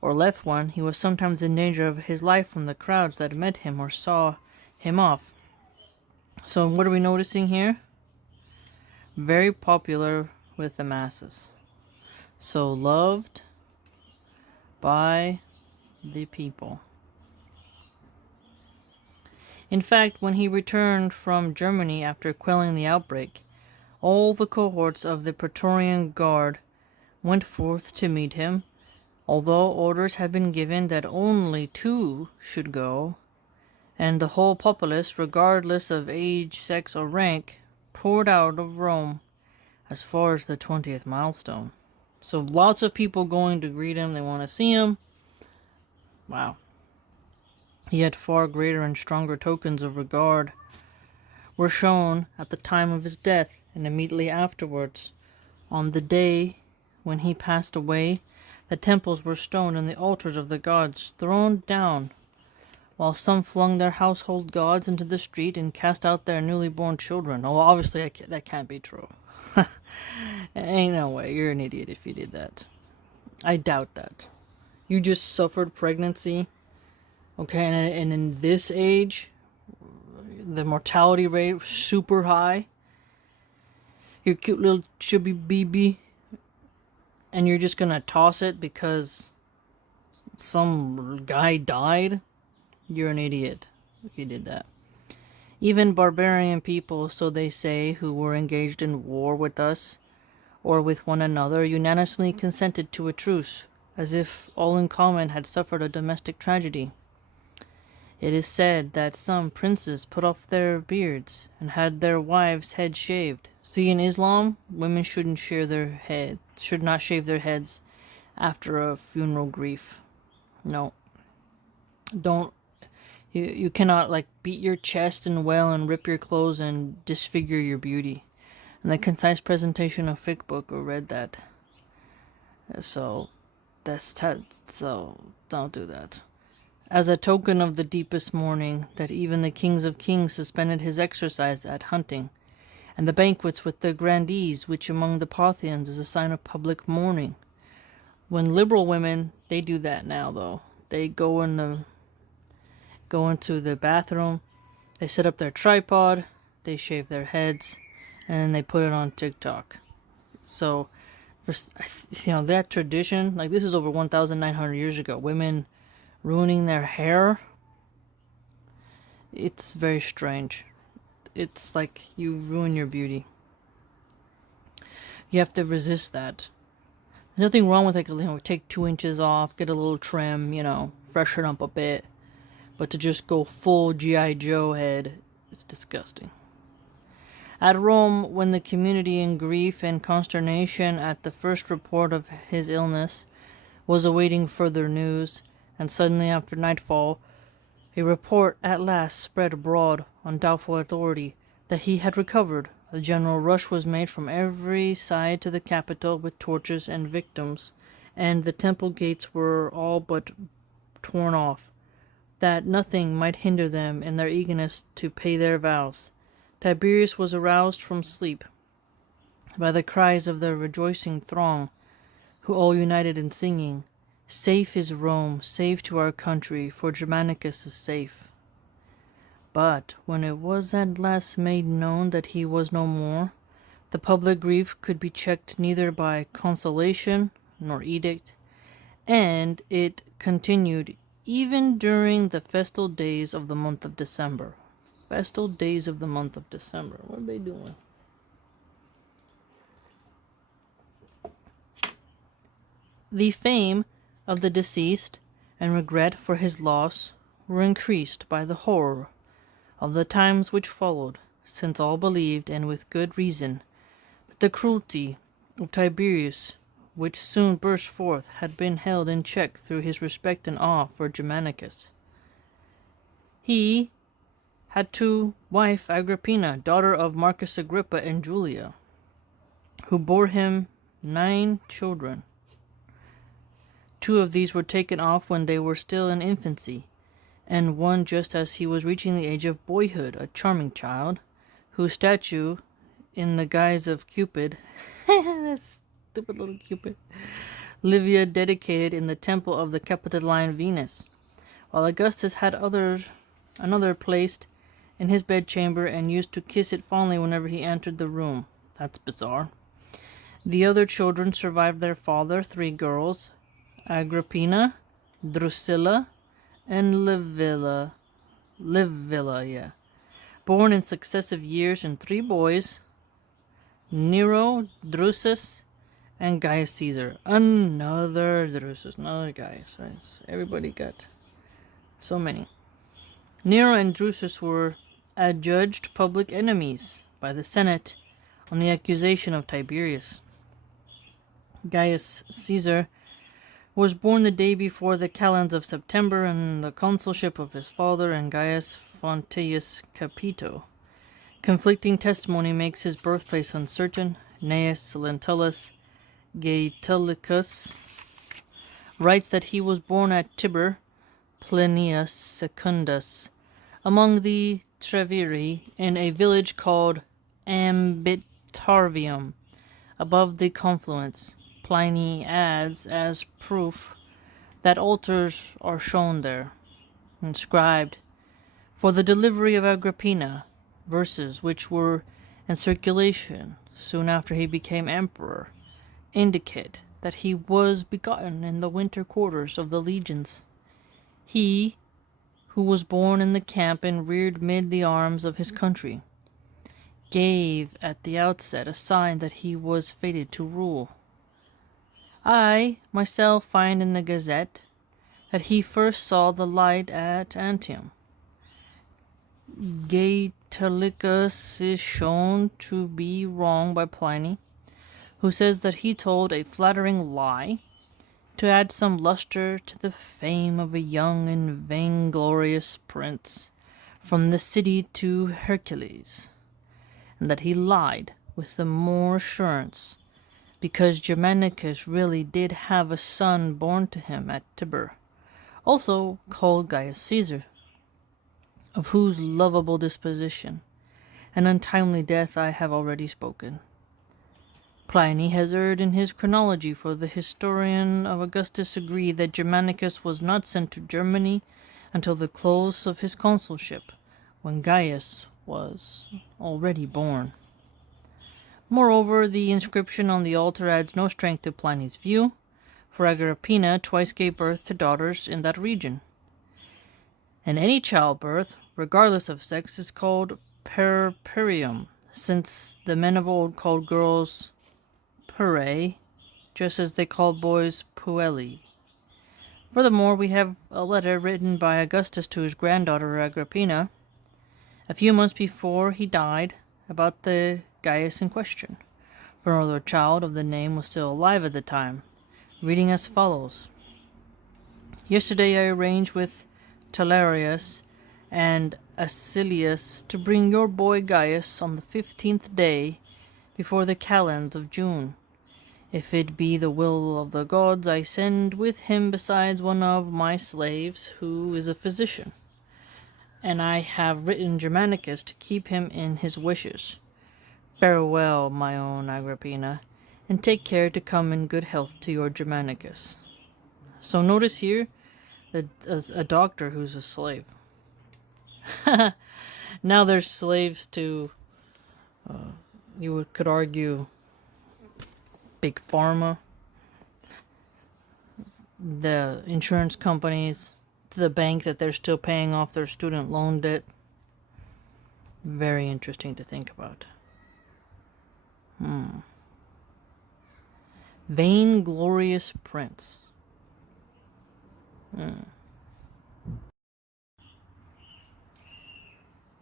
or left one, he was sometimes in danger of his life from the crowds that met him or saw him off. So what are we noticing here? Very popular with the masses. So loved by the people. In fact, when he returned from Germany after quelling the outbreak, all the cohorts of the Praetorian Guard went forth to meet him, although orders had been given that only 2 should go, and the whole populace, regardless of age, sex, or rank, poured out of Rome as far as the 20th milestone. So lots of people going to greet him. They want to see him. Wow. Yet far greater and stronger tokens of regard were shown at the time of his death and immediately afterwards. On the day when he passed away, the temples were stoned and the altars of the gods thrown down, while some flung their household gods into the street and cast out their newly born children. Oh, obviously that can't be true. Ain't no way. You're an idiot if you did that. I doubt that. You just suffered pregnancy. Okay, and in this age, the mortality rate was super high. Your cute little chubby baby, and you're just gonna toss it because some guy died? You're an idiot if you did that. Even barbarian people, so they say, who were engaged in war with us or with one another, unanimously consented to a truce, as if all in common had suffered a domestic tragedy. It is said that some princes put off their beards and had their wives' heads shaved. See, in Islam, women should not shave their heads after a funeral grief. No. Don't. You cannot, like, beat your chest and wail and rip your clothes and disfigure your beauty. In the concise presentation of fiqh book, I read that. So don't do that. As a token of the deepest mourning, that even the kings of kings suspended his exercise at hunting, and the banquets with the grandees, which among the Parthians is a sign of public mourning. When liberal women, they do that now, though. They go into the bathroom, they set up their tripod, they shave their heads, and then they put it on TikTok. So, that tradition, like, this is over 1,900 years ago. Women ruining their hair, it's very strange. It's like you ruin your beauty. You have to resist that. There's nothing wrong with, like, take 2 inches off, get a little trim, freshen up a bit. But to just go full G.I. Joe head, it's disgusting. At Rome, when the community in grief and consternation at the first report of his illness was awaiting further news, and suddenly after nightfall, a report at last spread abroad on doubtful authority that he had recovered, a general rush was made from every side to the capital with torches and victims, and the temple gates were all but torn off, that nothing might hinder them in their eagerness to pay their vows. Tiberius was aroused from sleep by the cries of the rejoicing throng, who all united in singing, "Safe is Rome, safe to our country, for Germanicus is safe." But when it was at last made known that he was no more, the public grief could be checked neither by consolation nor edict, and it continued even during the festal days of the month of December. Festal days of the month of December. What are they doing? The fame of the deceased and regret for his loss were increased by the horror of the times which followed, since all believed, and with good reason, that the cruelty of Tiberius, which soon burst forth, had been held in check through his respect and awe for Germanicus. He had to wife Agrippina, daughter of Marcus Agrippa and Julia, who bore him 9 children. 2 of these were taken off when they were still in infancy, and one just as he was reaching the age of boyhood, a charming child, whose statue, in the guise of Cupid, that stupid little Cupid, Livia dedicated in the temple of the Capitoline Venus, while Augustus had another placed in his bedchamber and used to kiss it fondly whenever he entered the room. That's bizarre. The other children survived their father, 3 girls, Agrippina, Drusilla, and Livilla, born in successive years, and 3 boys, Nero, Drusus, and Gaius Caesar. Another Drusus, another Gaius. Right? Everybody got so many. Nero and Drusus were adjudged public enemies by the Senate on the accusation of Tiberius. Gaius Caesar was born the day before the calends of September in the consulship of his father and Gaius Fonteius Capito. Conflicting testimony makes his birthplace uncertain. Gnaeus Lentulus Gaetulicus writes that he was born at Tibur, Plinius Secundus, among the Treviri, in a village called Ambitarvium, above the confluence. Pliny adds as proof that altars are shown there, inscribed, "For the delivery of Agrippina," verses which were in circulation soon after he became emperor, indicate that he was begotten in the winter quarters of the legions. He, who was born in the camp and reared mid the arms of his country, gave at the outset a sign that he was fated to rule. I myself find in the Gazette that he first saw the light at Antium. Gaetulicus is shown to be wrong by Pliny, who says that he told a flattering lie to add some luster to the fame of a young and vainglorious prince from the city to Hercules, and that he lied with the more assurance because Germanicus really did have a son born to him at Tibur, also called Gaius Caesar, of whose lovable disposition and untimely death I have already spoken. Pliny has erred in his chronology, for the historian of Augustus agreed that Germanicus was not sent to Germany until the close of his consulship, when Gaius was already born. Moreover, the inscription on the altar adds no strength to Pliny's view, for Agrippina twice gave birth to daughters in that region. And any childbirth, regardless of sex, is called perperium, since the men of old called girls puerae, just as they called boys puelli. Furthermore, we have a letter written by Augustus to his granddaughter Agrippina, a few months before he died, about the Gaius in question, for no other child of the name was still alive at the time, reading as follows. Yesterday I arranged with Talarius and Acilius to bring your boy Gaius on the 15th day before the calends of June. If it be the will of the gods, I send with him besides one of my slaves, who is a physician, and I have written Germanicus to keep him in his wishes. Farewell, my own Agrippina, and take care to come in good health to your Germanicus. So notice here that a doctor who's a slave. Now there's slaves to, could argue, Big Pharma, the insurance companies, to the bank that they're still paying off their student loan debt. Very interesting to think about. Vainglorious prince.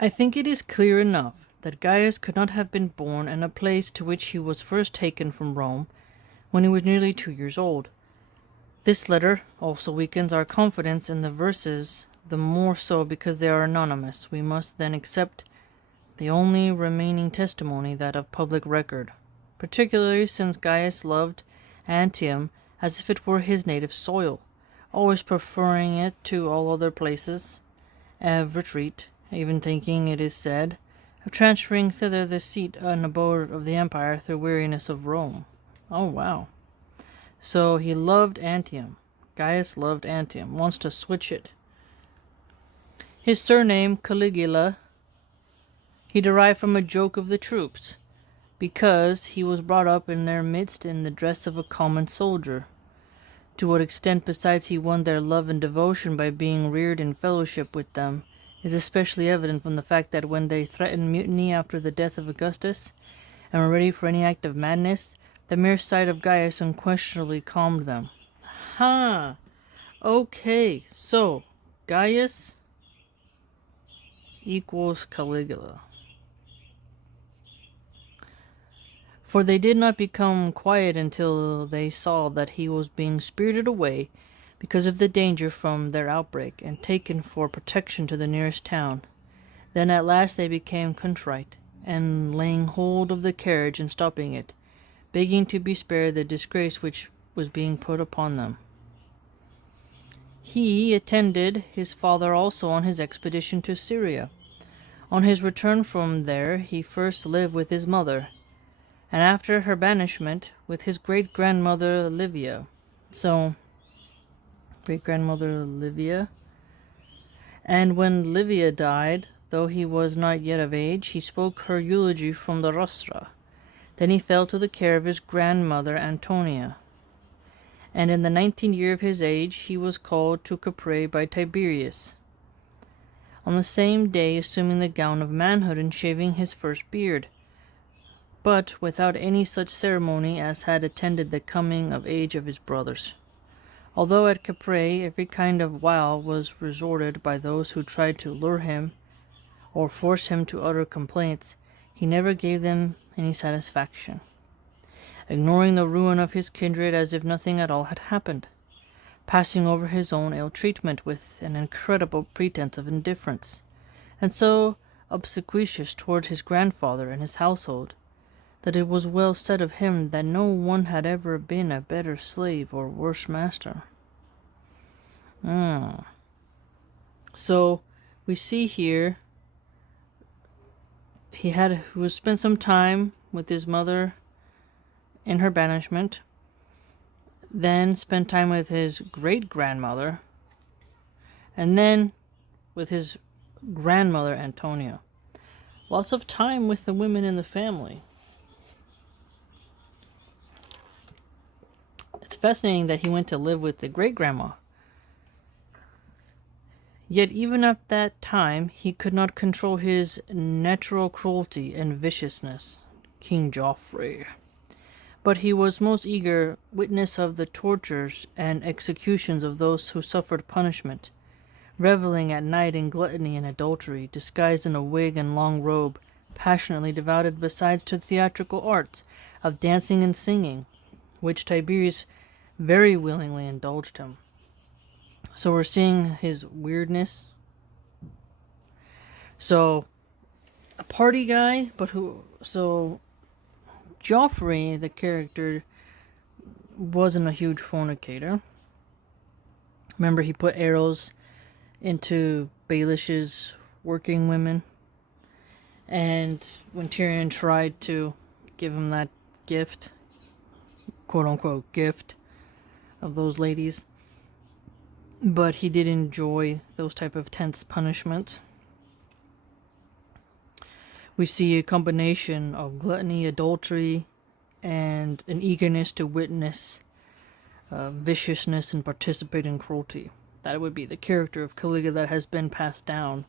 I think it is clear enough that Gaius could not have been born in a place to which he was first taken from Rome when he was nearly 2 years old. This letter also weakens our confidence in the verses, the more so because they are anonymous. We must then accept the only remaining testimony, that of public record, particularly since Gaius loved Antium as if it were his native soil, always preferring it to all other places of retreat, even thinking, it is said, of transferring thither the seat and abode of the empire through weariness of Rome. Oh, wow. So he loved Antium. Gaius loved Antium, wants to switch it. His surname, Caligula, he derived from a joke of the troops, because he was brought up in their midst in the dress of a common soldier. To what extent, besides, he won their love and devotion by being reared in fellowship with them, is especially evident from the fact that when they threatened mutiny after the death of Augustus, and were ready for any act of madness, the mere sight of Gaius unquestionably calmed them. Okay, so Gaius equals Caligula. For they did not become quiet until they saw that he was being spirited away because of the danger from their outbreak, and taken for protection to the nearest town. Then at last they became contrite, and laying hold of the carriage and stopping it, begging to be spared the disgrace which was being put upon them. He attended his father also on his expedition to Syria. On his return from there he first lived with his mother, and after her banishment with his great-grandmother Livia. Great-grandmother Livia. And when Livia died, though he was not yet of age, he spoke her eulogy from the rostra. Then he fell to the care of his grandmother Antonia. And in the 19th year of his age he was called to Caprae by Tiberius, on the same day assuming the gown of manhood and shaving his first beard, but without any such ceremony as had attended the coming of age of his brothers. Although at Caprae every kind of wile was resorted by those who tried to lure him or force him to utter complaints, he never gave them any satisfaction, ignoring the ruin of his kindred as if nothing at all had happened, passing over his own ill treatment with an incredible pretense of indifference, and so obsequious toward his grandfather and his household, that it was well said of him that no one had ever been a better slave or worse master. So we see here he was spent some time with his mother in her banishment, then spent time with his great-grandmother, and then with his grandmother Antonia. Lots of time with the women in the family. It's fascinating that he went to live with the great-grandma. Yet even at that time he could not control his natural cruelty and viciousness, King Joffrey. But he was most eager witness of the tortures and executions of those who suffered punishment, reveling at night in gluttony and adultery, disguised in a wig and long robe, passionately devoted besides to theatrical arts of dancing and singing, which Tiberius very willingly indulged him. So we're seeing his weirdness. So, a party guy, Joffrey, the character, wasn't a huge fornicator. Remember, he put arrows into Baelish's working women. And when Tyrion tried to give him that gift, quote-unquote gift, of those ladies, but he did enjoy those type of tense punishments. We see a combination of gluttony, adultery, and an eagerness to witness viciousness and participate in cruelty. That would be the character of Caligula that has been passed down.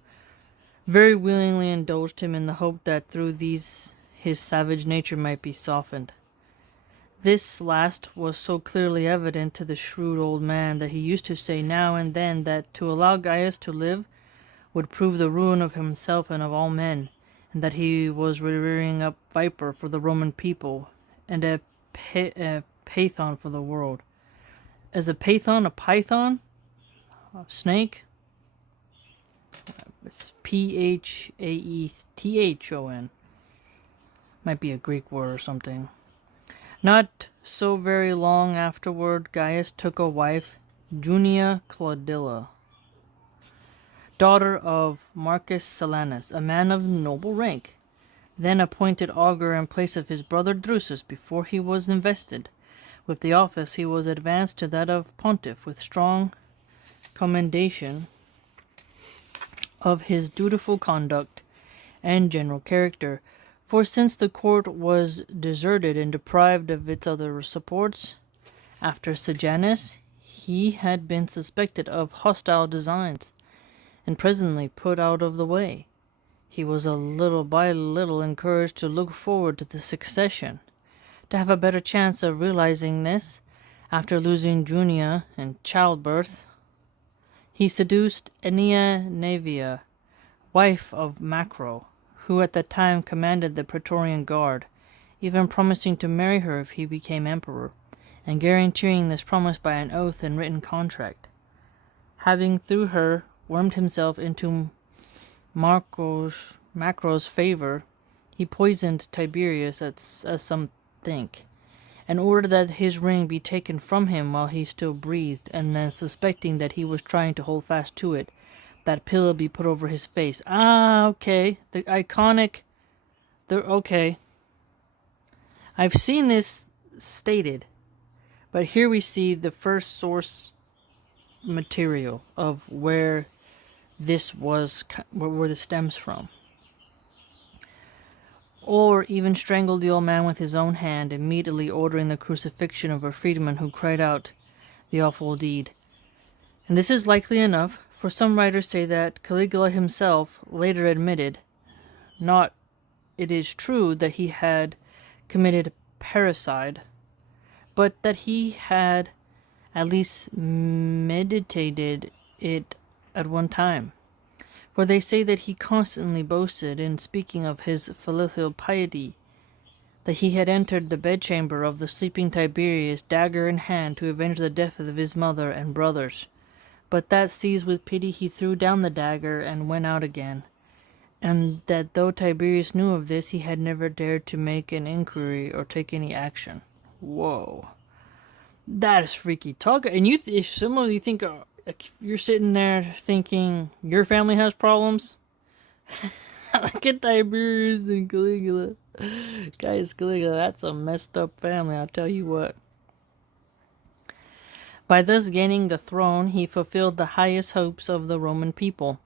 Very willingly indulged him in the hope that through these his savage nature might be softened. This last was so clearly evident to the shrewd old man that he used to say now and then that to allow Gaius to live would prove the ruin of himself and of all men, and that he was rearing up viper for the Roman people and a python for the world. As a python, a python? A snake? It's Phaethon. Might be a Greek word or something. Not so very long afterward, Gaius took a wife, Junia Claudilla, daughter of Marcus Silanus, a man of noble rank, then appointed augur in place of his brother Drusus. Before he was invested with the office, he was advanced to that of pontiff with strong commendation of his dutiful conduct and general character. For since the court was deserted and deprived of its other supports, after Sejanus, he had been suspected of hostile designs, and presently put out of the way. He was a little by little encouraged to look forward to the succession. To have a better chance of realizing this, after losing Junia in childbirth, he seduced Ennia Naevia, wife of Macro, who at that time commanded the Praetorian Guard, even promising to marry her if he became emperor, and guaranteeing this promise by an oath and written contract. Having through her wormed himself into Macro's favor, he poisoned Tiberius, as some think, and ordered that his ring be taken from him while he still breathed, and then suspecting that he was trying to hold fast to it, that pillow be put over his face. Okay. The iconic... Okay. I've seen this stated, but here we see the first source material of where this stems from. Or even strangled the old man with his own hand, immediately ordering the crucifixion of a freedman who cried out the awful deed. And this is likely enough, for some writers say that Caligula himself later admitted, not it is true that he had committed parricide, but that he had at least meditated it at one time. For they say that he constantly boasted, in speaking of his filial piety, that he had entered the bedchamber of the sleeping Tiberius, dagger in hand, to avenge the death of his mother and brothers. But that, seized with pity, he threw down the dagger and went out again, and that though Tiberius knew of this, he had never dared to make an inquiry or take any action. Whoa. That is freaky talk. And if some of you think, if you're sitting there thinking your family has problems, look at Tiberius and Caligula. Guys, Caligula, that's a messed up family, I'll tell you what. By thus gaining the throne, he fulfilled the highest hopes of the Roman people,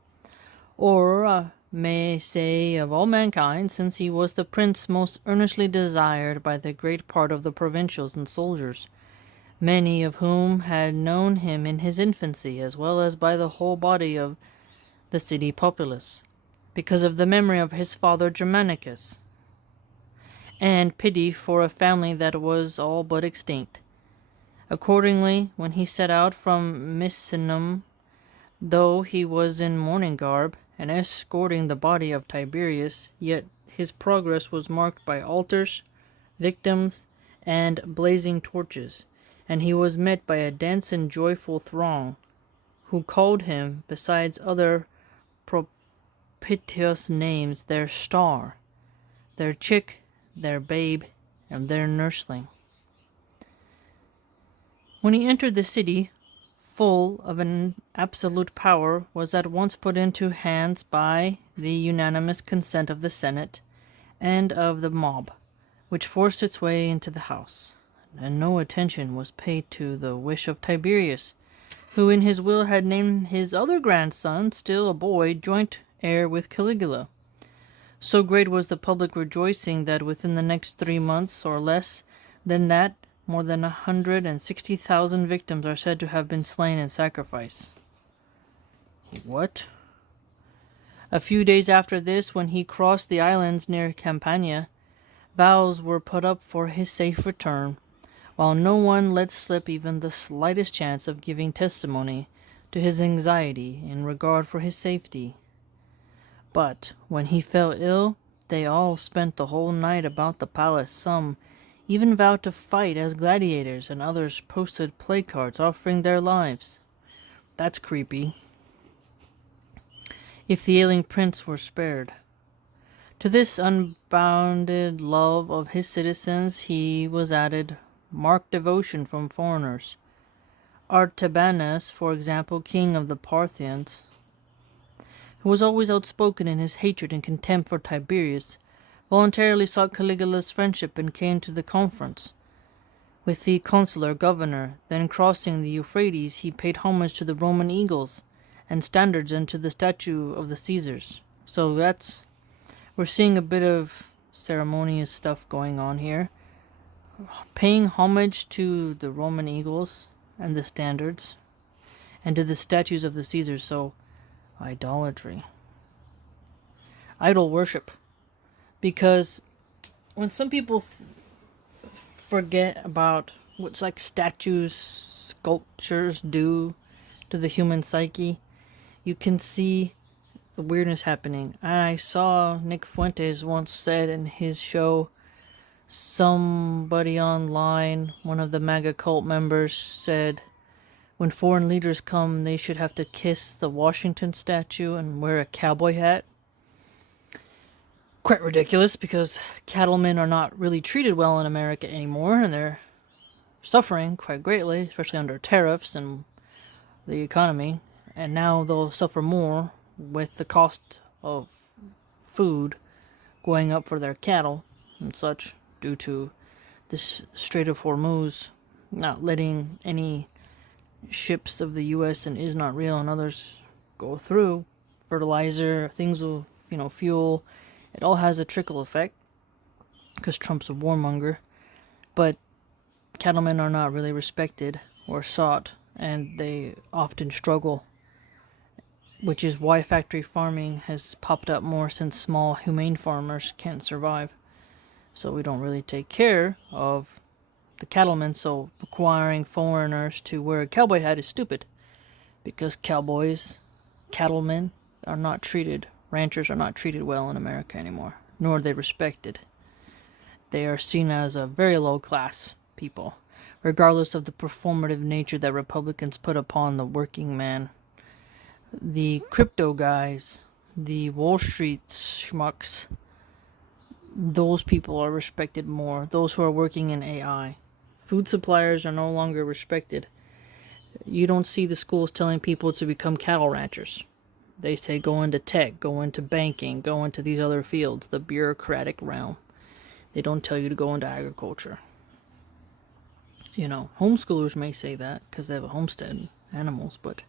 or may say of all mankind, since he was the prince most earnestly desired by the great part of the provincials and soldiers, many of whom had known him in his infancy, as well as by the whole body of the city populace, because of the memory of his father Germanicus, and pity for a family that was all but extinct. Accordingly, when he set out from Misenum, though he was in mourning garb, and escorting the body of Tiberius, yet his progress was marked by altars, victims, and blazing torches, and he was met by a dense and joyful throng, who called him, besides other propitious names, their star, their chick, their babe, and their nursling. When he entered the city, full of an absolute power, was at once put into hands by the unanimous consent of the Senate and of the mob, which forced its way into the house, and no attention was paid to the wish of Tiberius, who in his will had named his other grandson, still a boy, joint heir with Caligula. So great was the public rejoicing that within the next 3 months, or less than that, more than 160,000 victims are said to have been slain in sacrifice. What? A few days after this, when he crossed the islands near Campania, vows were put up for his safe return, while no one let slip even the slightest chance of giving testimony to his anxiety in regard for his safety. But when he fell ill, they all spent the whole night about the palace. Some even vowed to fight as gladiators, and others posted placards offering their lives. That's creepy. If the ailing prince were spared. To this unbounded love of his citizens he was added marked devotion from foreigners. Artabanus, for example, king of the Parthians, who was always outspoken in his hatred and contempt for Tiberius, voluntarily sought Caligula's friendship and came to the conference with the consular governor. Then, crossing the Euphrates, he paid homage to the Roman eagles and standards and to the statue of the Caesars. So we're seeing a bit of ceremonious stuff going on here. Paying homage to the Roman eagles and the standards and to the statues of the Caesars. So, idolatry. Idol worship. Because when some people forget about what statues, sculptures do to the human psyche, you can see the weirdness happening. And I saw Nick Fuentes once said in his show Somebody online, one of the MAGA cult members, said when foreign leaders come, they should have to kiss the Washington statue and wear a cowboy hat. Quite ridiculous, because cattlemen are not really treated well in America anymore, and they're suffering quite greatly, especially under tariffs and the economy. And now they'll suffer more with the cost of food going up for their cattle and such, due to this Strait of Hormuz not letting any ships of the U.S. and is not real and others go through. Fertilizer, things will, fuel. It all has a trickle effect because Trump's a warmonger. But cattlemen are not really respected or sought, and they often struggle, which is why factory farming has popped up more, since small humane farmers can't survive. So we don't really take care of the cattlemen, so requiring foreigners to wear a cowboy hat is stupid, because cattlemen are not treated, ranchers are not treated well in America anymore, nor are they respected. They are seen as a very low class people, regardless of the performative nature that Republicans put upon the working man. The crypto guys, the Wall Street schmucks, those people are respected more. Those who are working in AI. Food suppliers are no longer respected. You don't see the schools telling people to become cattle ranchers. They say go into tech, go into banking, go into these other fields, the bureaucratic realm. They don't tell you to go into agriculture. Homeschoolers may say that because they have a homestead and animals, but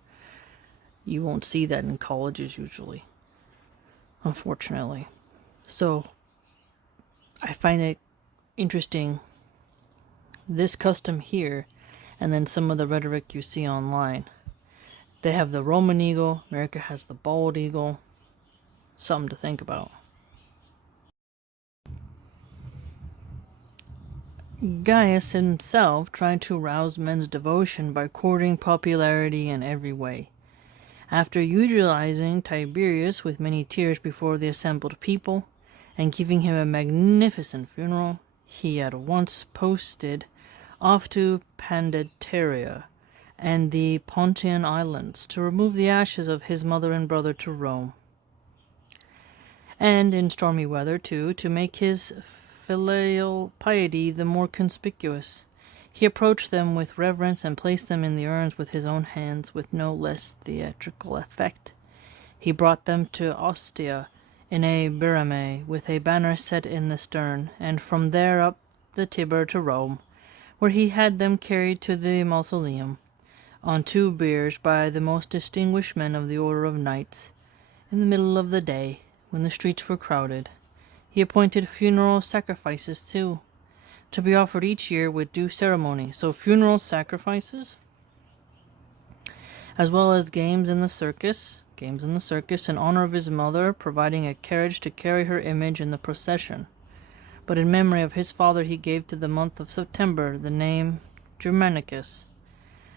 you won't see that in colleges usually, unfortunately. So I find it interesting, this custom here, and then some of the rhetoric you see online. They have the Roman eagle, America has the bald eagle. Something to think about. Gaius himself tried to arouse men's devotion by courting popularity in every way. After eulogizing Tiberius with many tears before the assembled people, and giving him a magnificent funeral, he at once posted off to Pandateria and the Pontian Islands to remove the ashes of his mother and brother to Rome. And in stormy weather, too, to make his filial piety the more conspicuous, he approached them with reverence and placed them in the urns with his own hands, with no less theatrical effect. He brought them to Ostia in a birame, with a banner set in the stern, and from there up the Tiber to Rome, where he had them carried to the mausoleum, on 2 biers by the most distinguished men of the order of knights, in the middle of the day, when the streets were crowded. He appointed funeral sacrifices, too, to be offered each year with due ceremony. So funeral sacrifices, as well as games in the circus in honor of his mother, providing a carriage to carry her image in the procession. But in memory of his father he gave to the month of September the name Germanicus.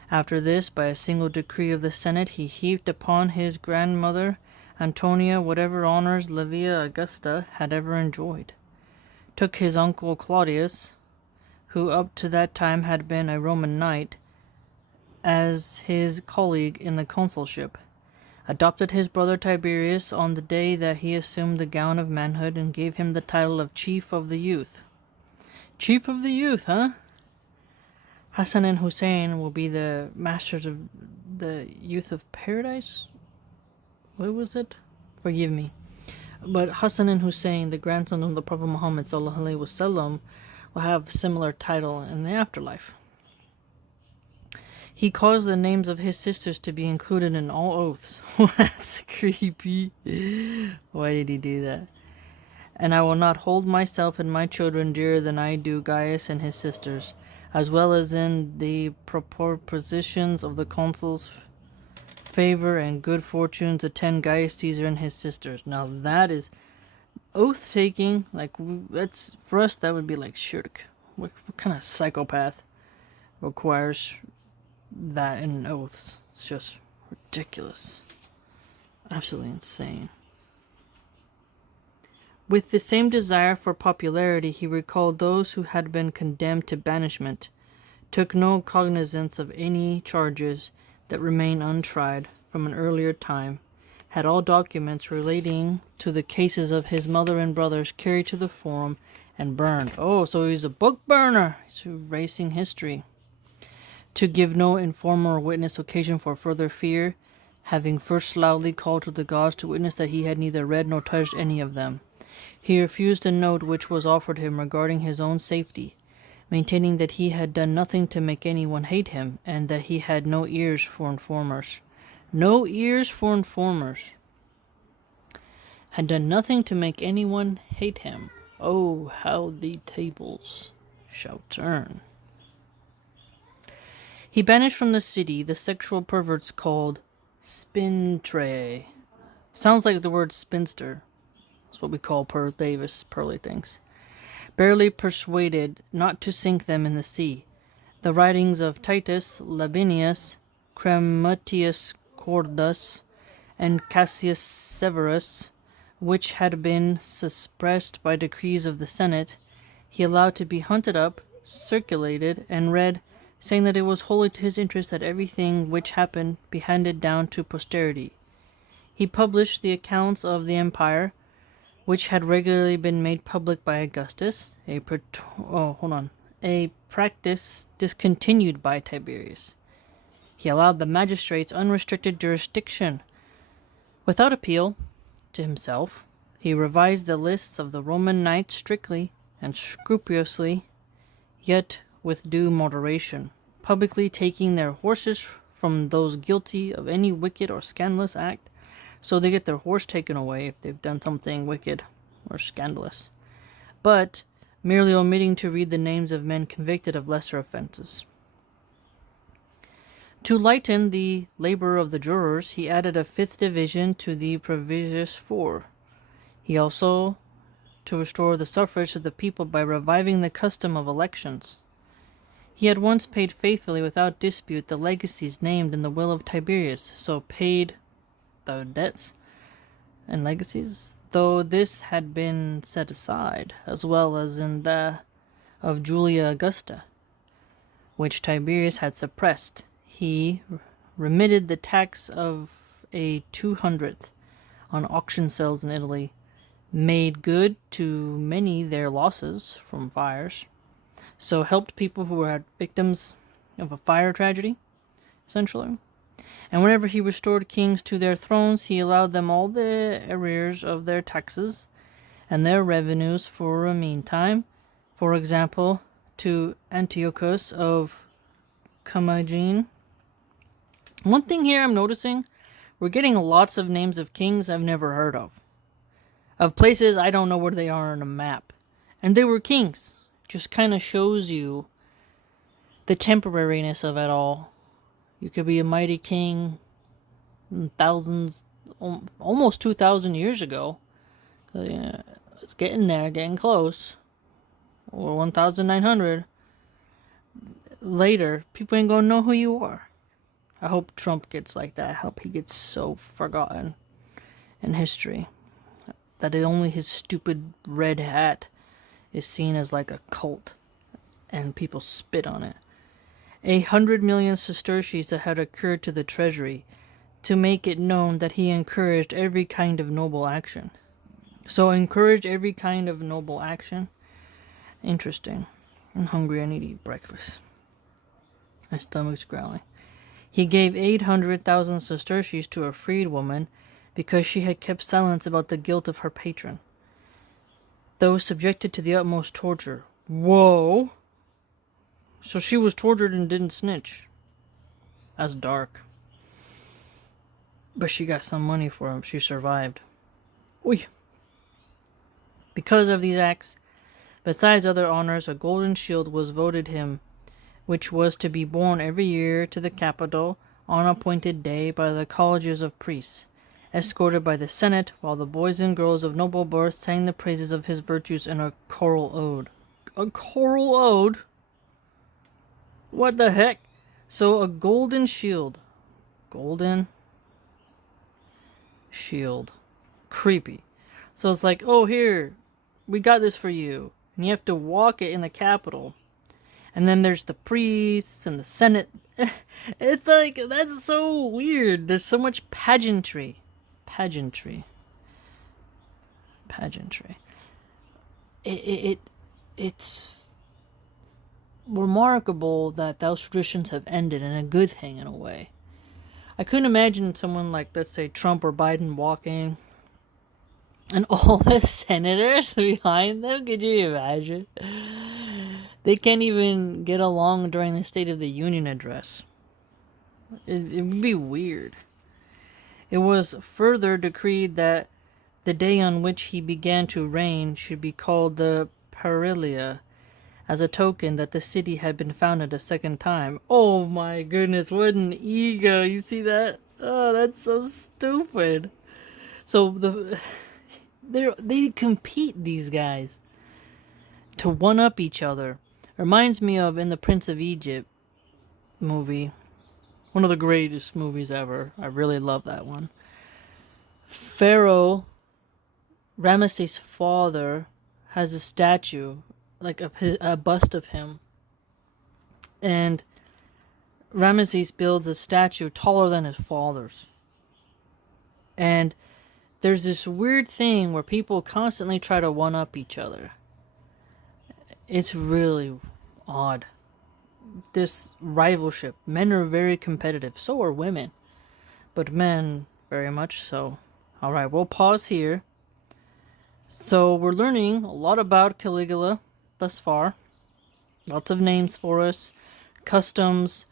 After this, by a single decree of the Senate, he heaped upon his grandmother Antonia whatever honors Livia Augusta had ever enjoyed. Took his uncle Claudius, who up to that time had been a Roman knight, as his colleague in the consulship, adopted his brother Tiberius on the day that he assumed the gown of manhood, and gave him the title of Chief of the Youth. Chief of the Youth, huh? Hassan and Hussein will be the masters of the youth of paradise? What was it? Forgive me. But Hassan and Hussein, the grandson of the Prophet Muhammad sallallahu alaihi wasallam, will have a similar title in the afterlife. He caused the names of his sisters to be included in all oaths. That's creepy. Why did he do that? And I will not hold myself and my children dearer than I do Gaius and his sisters, as well as in the propositions of the consuls, favor and good fortunes attend Gaius Caesar and his sisters. Now that is oath taking. Like, that's, for us, that would be like shirk. What kind of psychopath requires that in oaths? It's just ridiculous. Absolutely insane. With the same desire for popularity, he recalled those who had been condemned to banishment, took no cognizance of any charges that remained untried from an earlier time, had all documents relating to the cases of his mother and brothers carried to the forum and burned. Oh, so he's a book burner. He's erasing history. To give no informer or witness occasion for further fear, having first loudly called to the gods to witness that he had neither read nor touched any of them, he refused a note which was offered him regarding his own safety, maintaining that he had done nothing to make anyone hate him, and that he had no ears for informers. No ears for informers. Had done nothing to make anyone hate him. Oh, how the tables shall turn. He banished from the city the sexual perverts called spintrae. Sounds like the word spinster. That's what we call Pearl Davis, pearly things. Barely persuaded not to sink them in the sea. The writings of Titus, Labinius, Cremutius Cordus, and Cassius Severus, which had been suppressed by decrees of the Senate, he allowed to be hunted up, circulated, and read, saying that it was wholly to his interest that everything which happened be handed down to posterity. He published the accounts of the empire, which had regularly been made public by Augustus, a practice discontinued by Tiberius. He allowed the magistrates unrestricted jurisdiction. Without appeal to himself, he revised the lists of the Roman knights strictly and scrupulously, yet with due moderation, publicly taking their horses from those guilty of any wicked or scandalous act, so they get their horse taken away if they've done something wicked or scandalous, but merely omitting to read the names of men convicted of lesser offenses. To lighten the labor of the jurors, he added a fifth division to the previous four. He also to restore the suffrage of the people by reviving the custom of elections. He had once paid faithfully without dispute the legacies named in the will of Tiberius, so paid the debts and legacies, though this had been set aside, as well as in the of Julia Augusta, which Tiberius had suppressed. He remitted the tax of a 200th on auction sales in Italy, made good to many their losses from fires, so helped people who were victims of a fire tragedy, essentially. And whenever he restored kings to their thrones, he allowed them all the arrears of their taxes and their revenues for a meantime. For example, to Antiochus of Commagene. One thing here I'm noticing, we're getting lots of names of kings I've never heard of places I don't know where they are on a map. And they were kings. Just kind of shows you the temporariness of it all. You could be a mighty king thousands, almost 2,000 years ago. It's getting there, getting close. Or 1,900. Later, people ain't gonna know who you are. I hope Trump gets like that. I hope he gets so forgotten in history that only his stupid red hat is seen as like a cult and people spit on it. 100 million sesterces that had occurred to the treasury to make it known that he encouraged every kind of noble action. So encouraged every kind of noble action? Interesting. I'm hungry, I need to eat breakfast. My stomach's growling. He gave 800,000 sesterces to a freed woman because she had kept silence about the guilt of her patron, though subjected to the utmost torture. Whoa! So she was tortured and didn't snitch. That's dark. But she got some money for him. She survived. Oy. Because of these acts, besides other honors, a golden shield was voted him, which was to be borne every year to the capital on appointed day by the colleges of priests, escorted by the Senate, while the boys and girls of noble birth sang the praises of his virtues in a choral ode. A choral ode? What the heck? So a golden shield. Golden shield. Creepy. So it's like, oh, here, we got this for you. And you have to walk it in the Capitol. And then there's the priests and the Senate. It's like, that's so weird. There's so much pageantry. Pageantry. It's remarkable that those traditions have ended, and a good thing in a way. I couldn't imagine someone like, let's say, Trump or Biden walking and all the senators behind them. Could you imagine? They can't even get along during the State of the Union address. It would be weird. It was further decreed that the day on which he began to reign should be called the Perilia, as a token that the city had been founded a second time. Oh my goodness, what an ego. You see that? Oh, that's so stupid. So they compete, these guys, to one-up each other. Reminds me of, in the Prince of Egypt movie, one of the greatest movies ever. I really love that one. Pharaoh Ramesses' father has a statue, like a bust of him, and Ramesses builds a statue taller than his father's. And there's this weird thing where people constantly try to one-up each other. It's really odd. This rivalship. Men are very competitive. So are women. But men, very much so. Alright, we'll pause here. So we're learning a lot about Caligula thus far. Lots of names for us. Customs.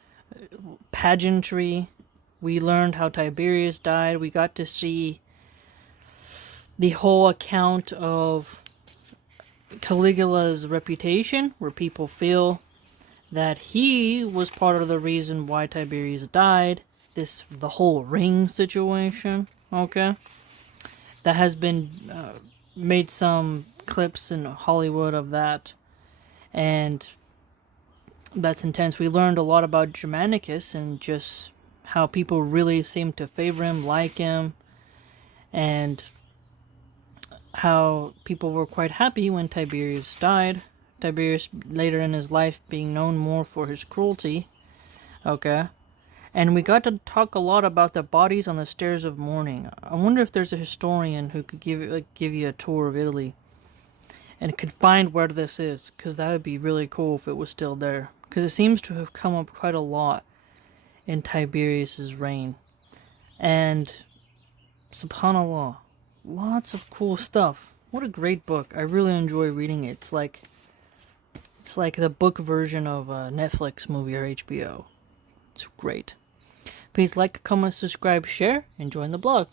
Pageantry. We learned how Tiberius died. We got to see the whole account of Caligula's reputation, where people feel that he was part of the reason why Tiberius died. The whole ring situation, okay? That has been made some clips in Hollywood of that, and that's intense. We learned a lot about Germanicus and just how people really seemed to favor him, like him, and how people were quite happy when Tiberius died. Tiberius later in his life being known more for his cruelty. Okay. And we got to talk a lot about the bodies on the stairs of mourning. I wonder if there's a historian who could give you a tour of Italy and could find where this is, because that would be really cool if it was still there, because it seems to have come up quite a lot in Tiberius's reign. And subhanallah, lots of cool stuff. What a great book. I really enjoy reading it. It's like the book version of a Netflix movie or HBO. It's great. Please like, comment, subscribe, share, and join the blog.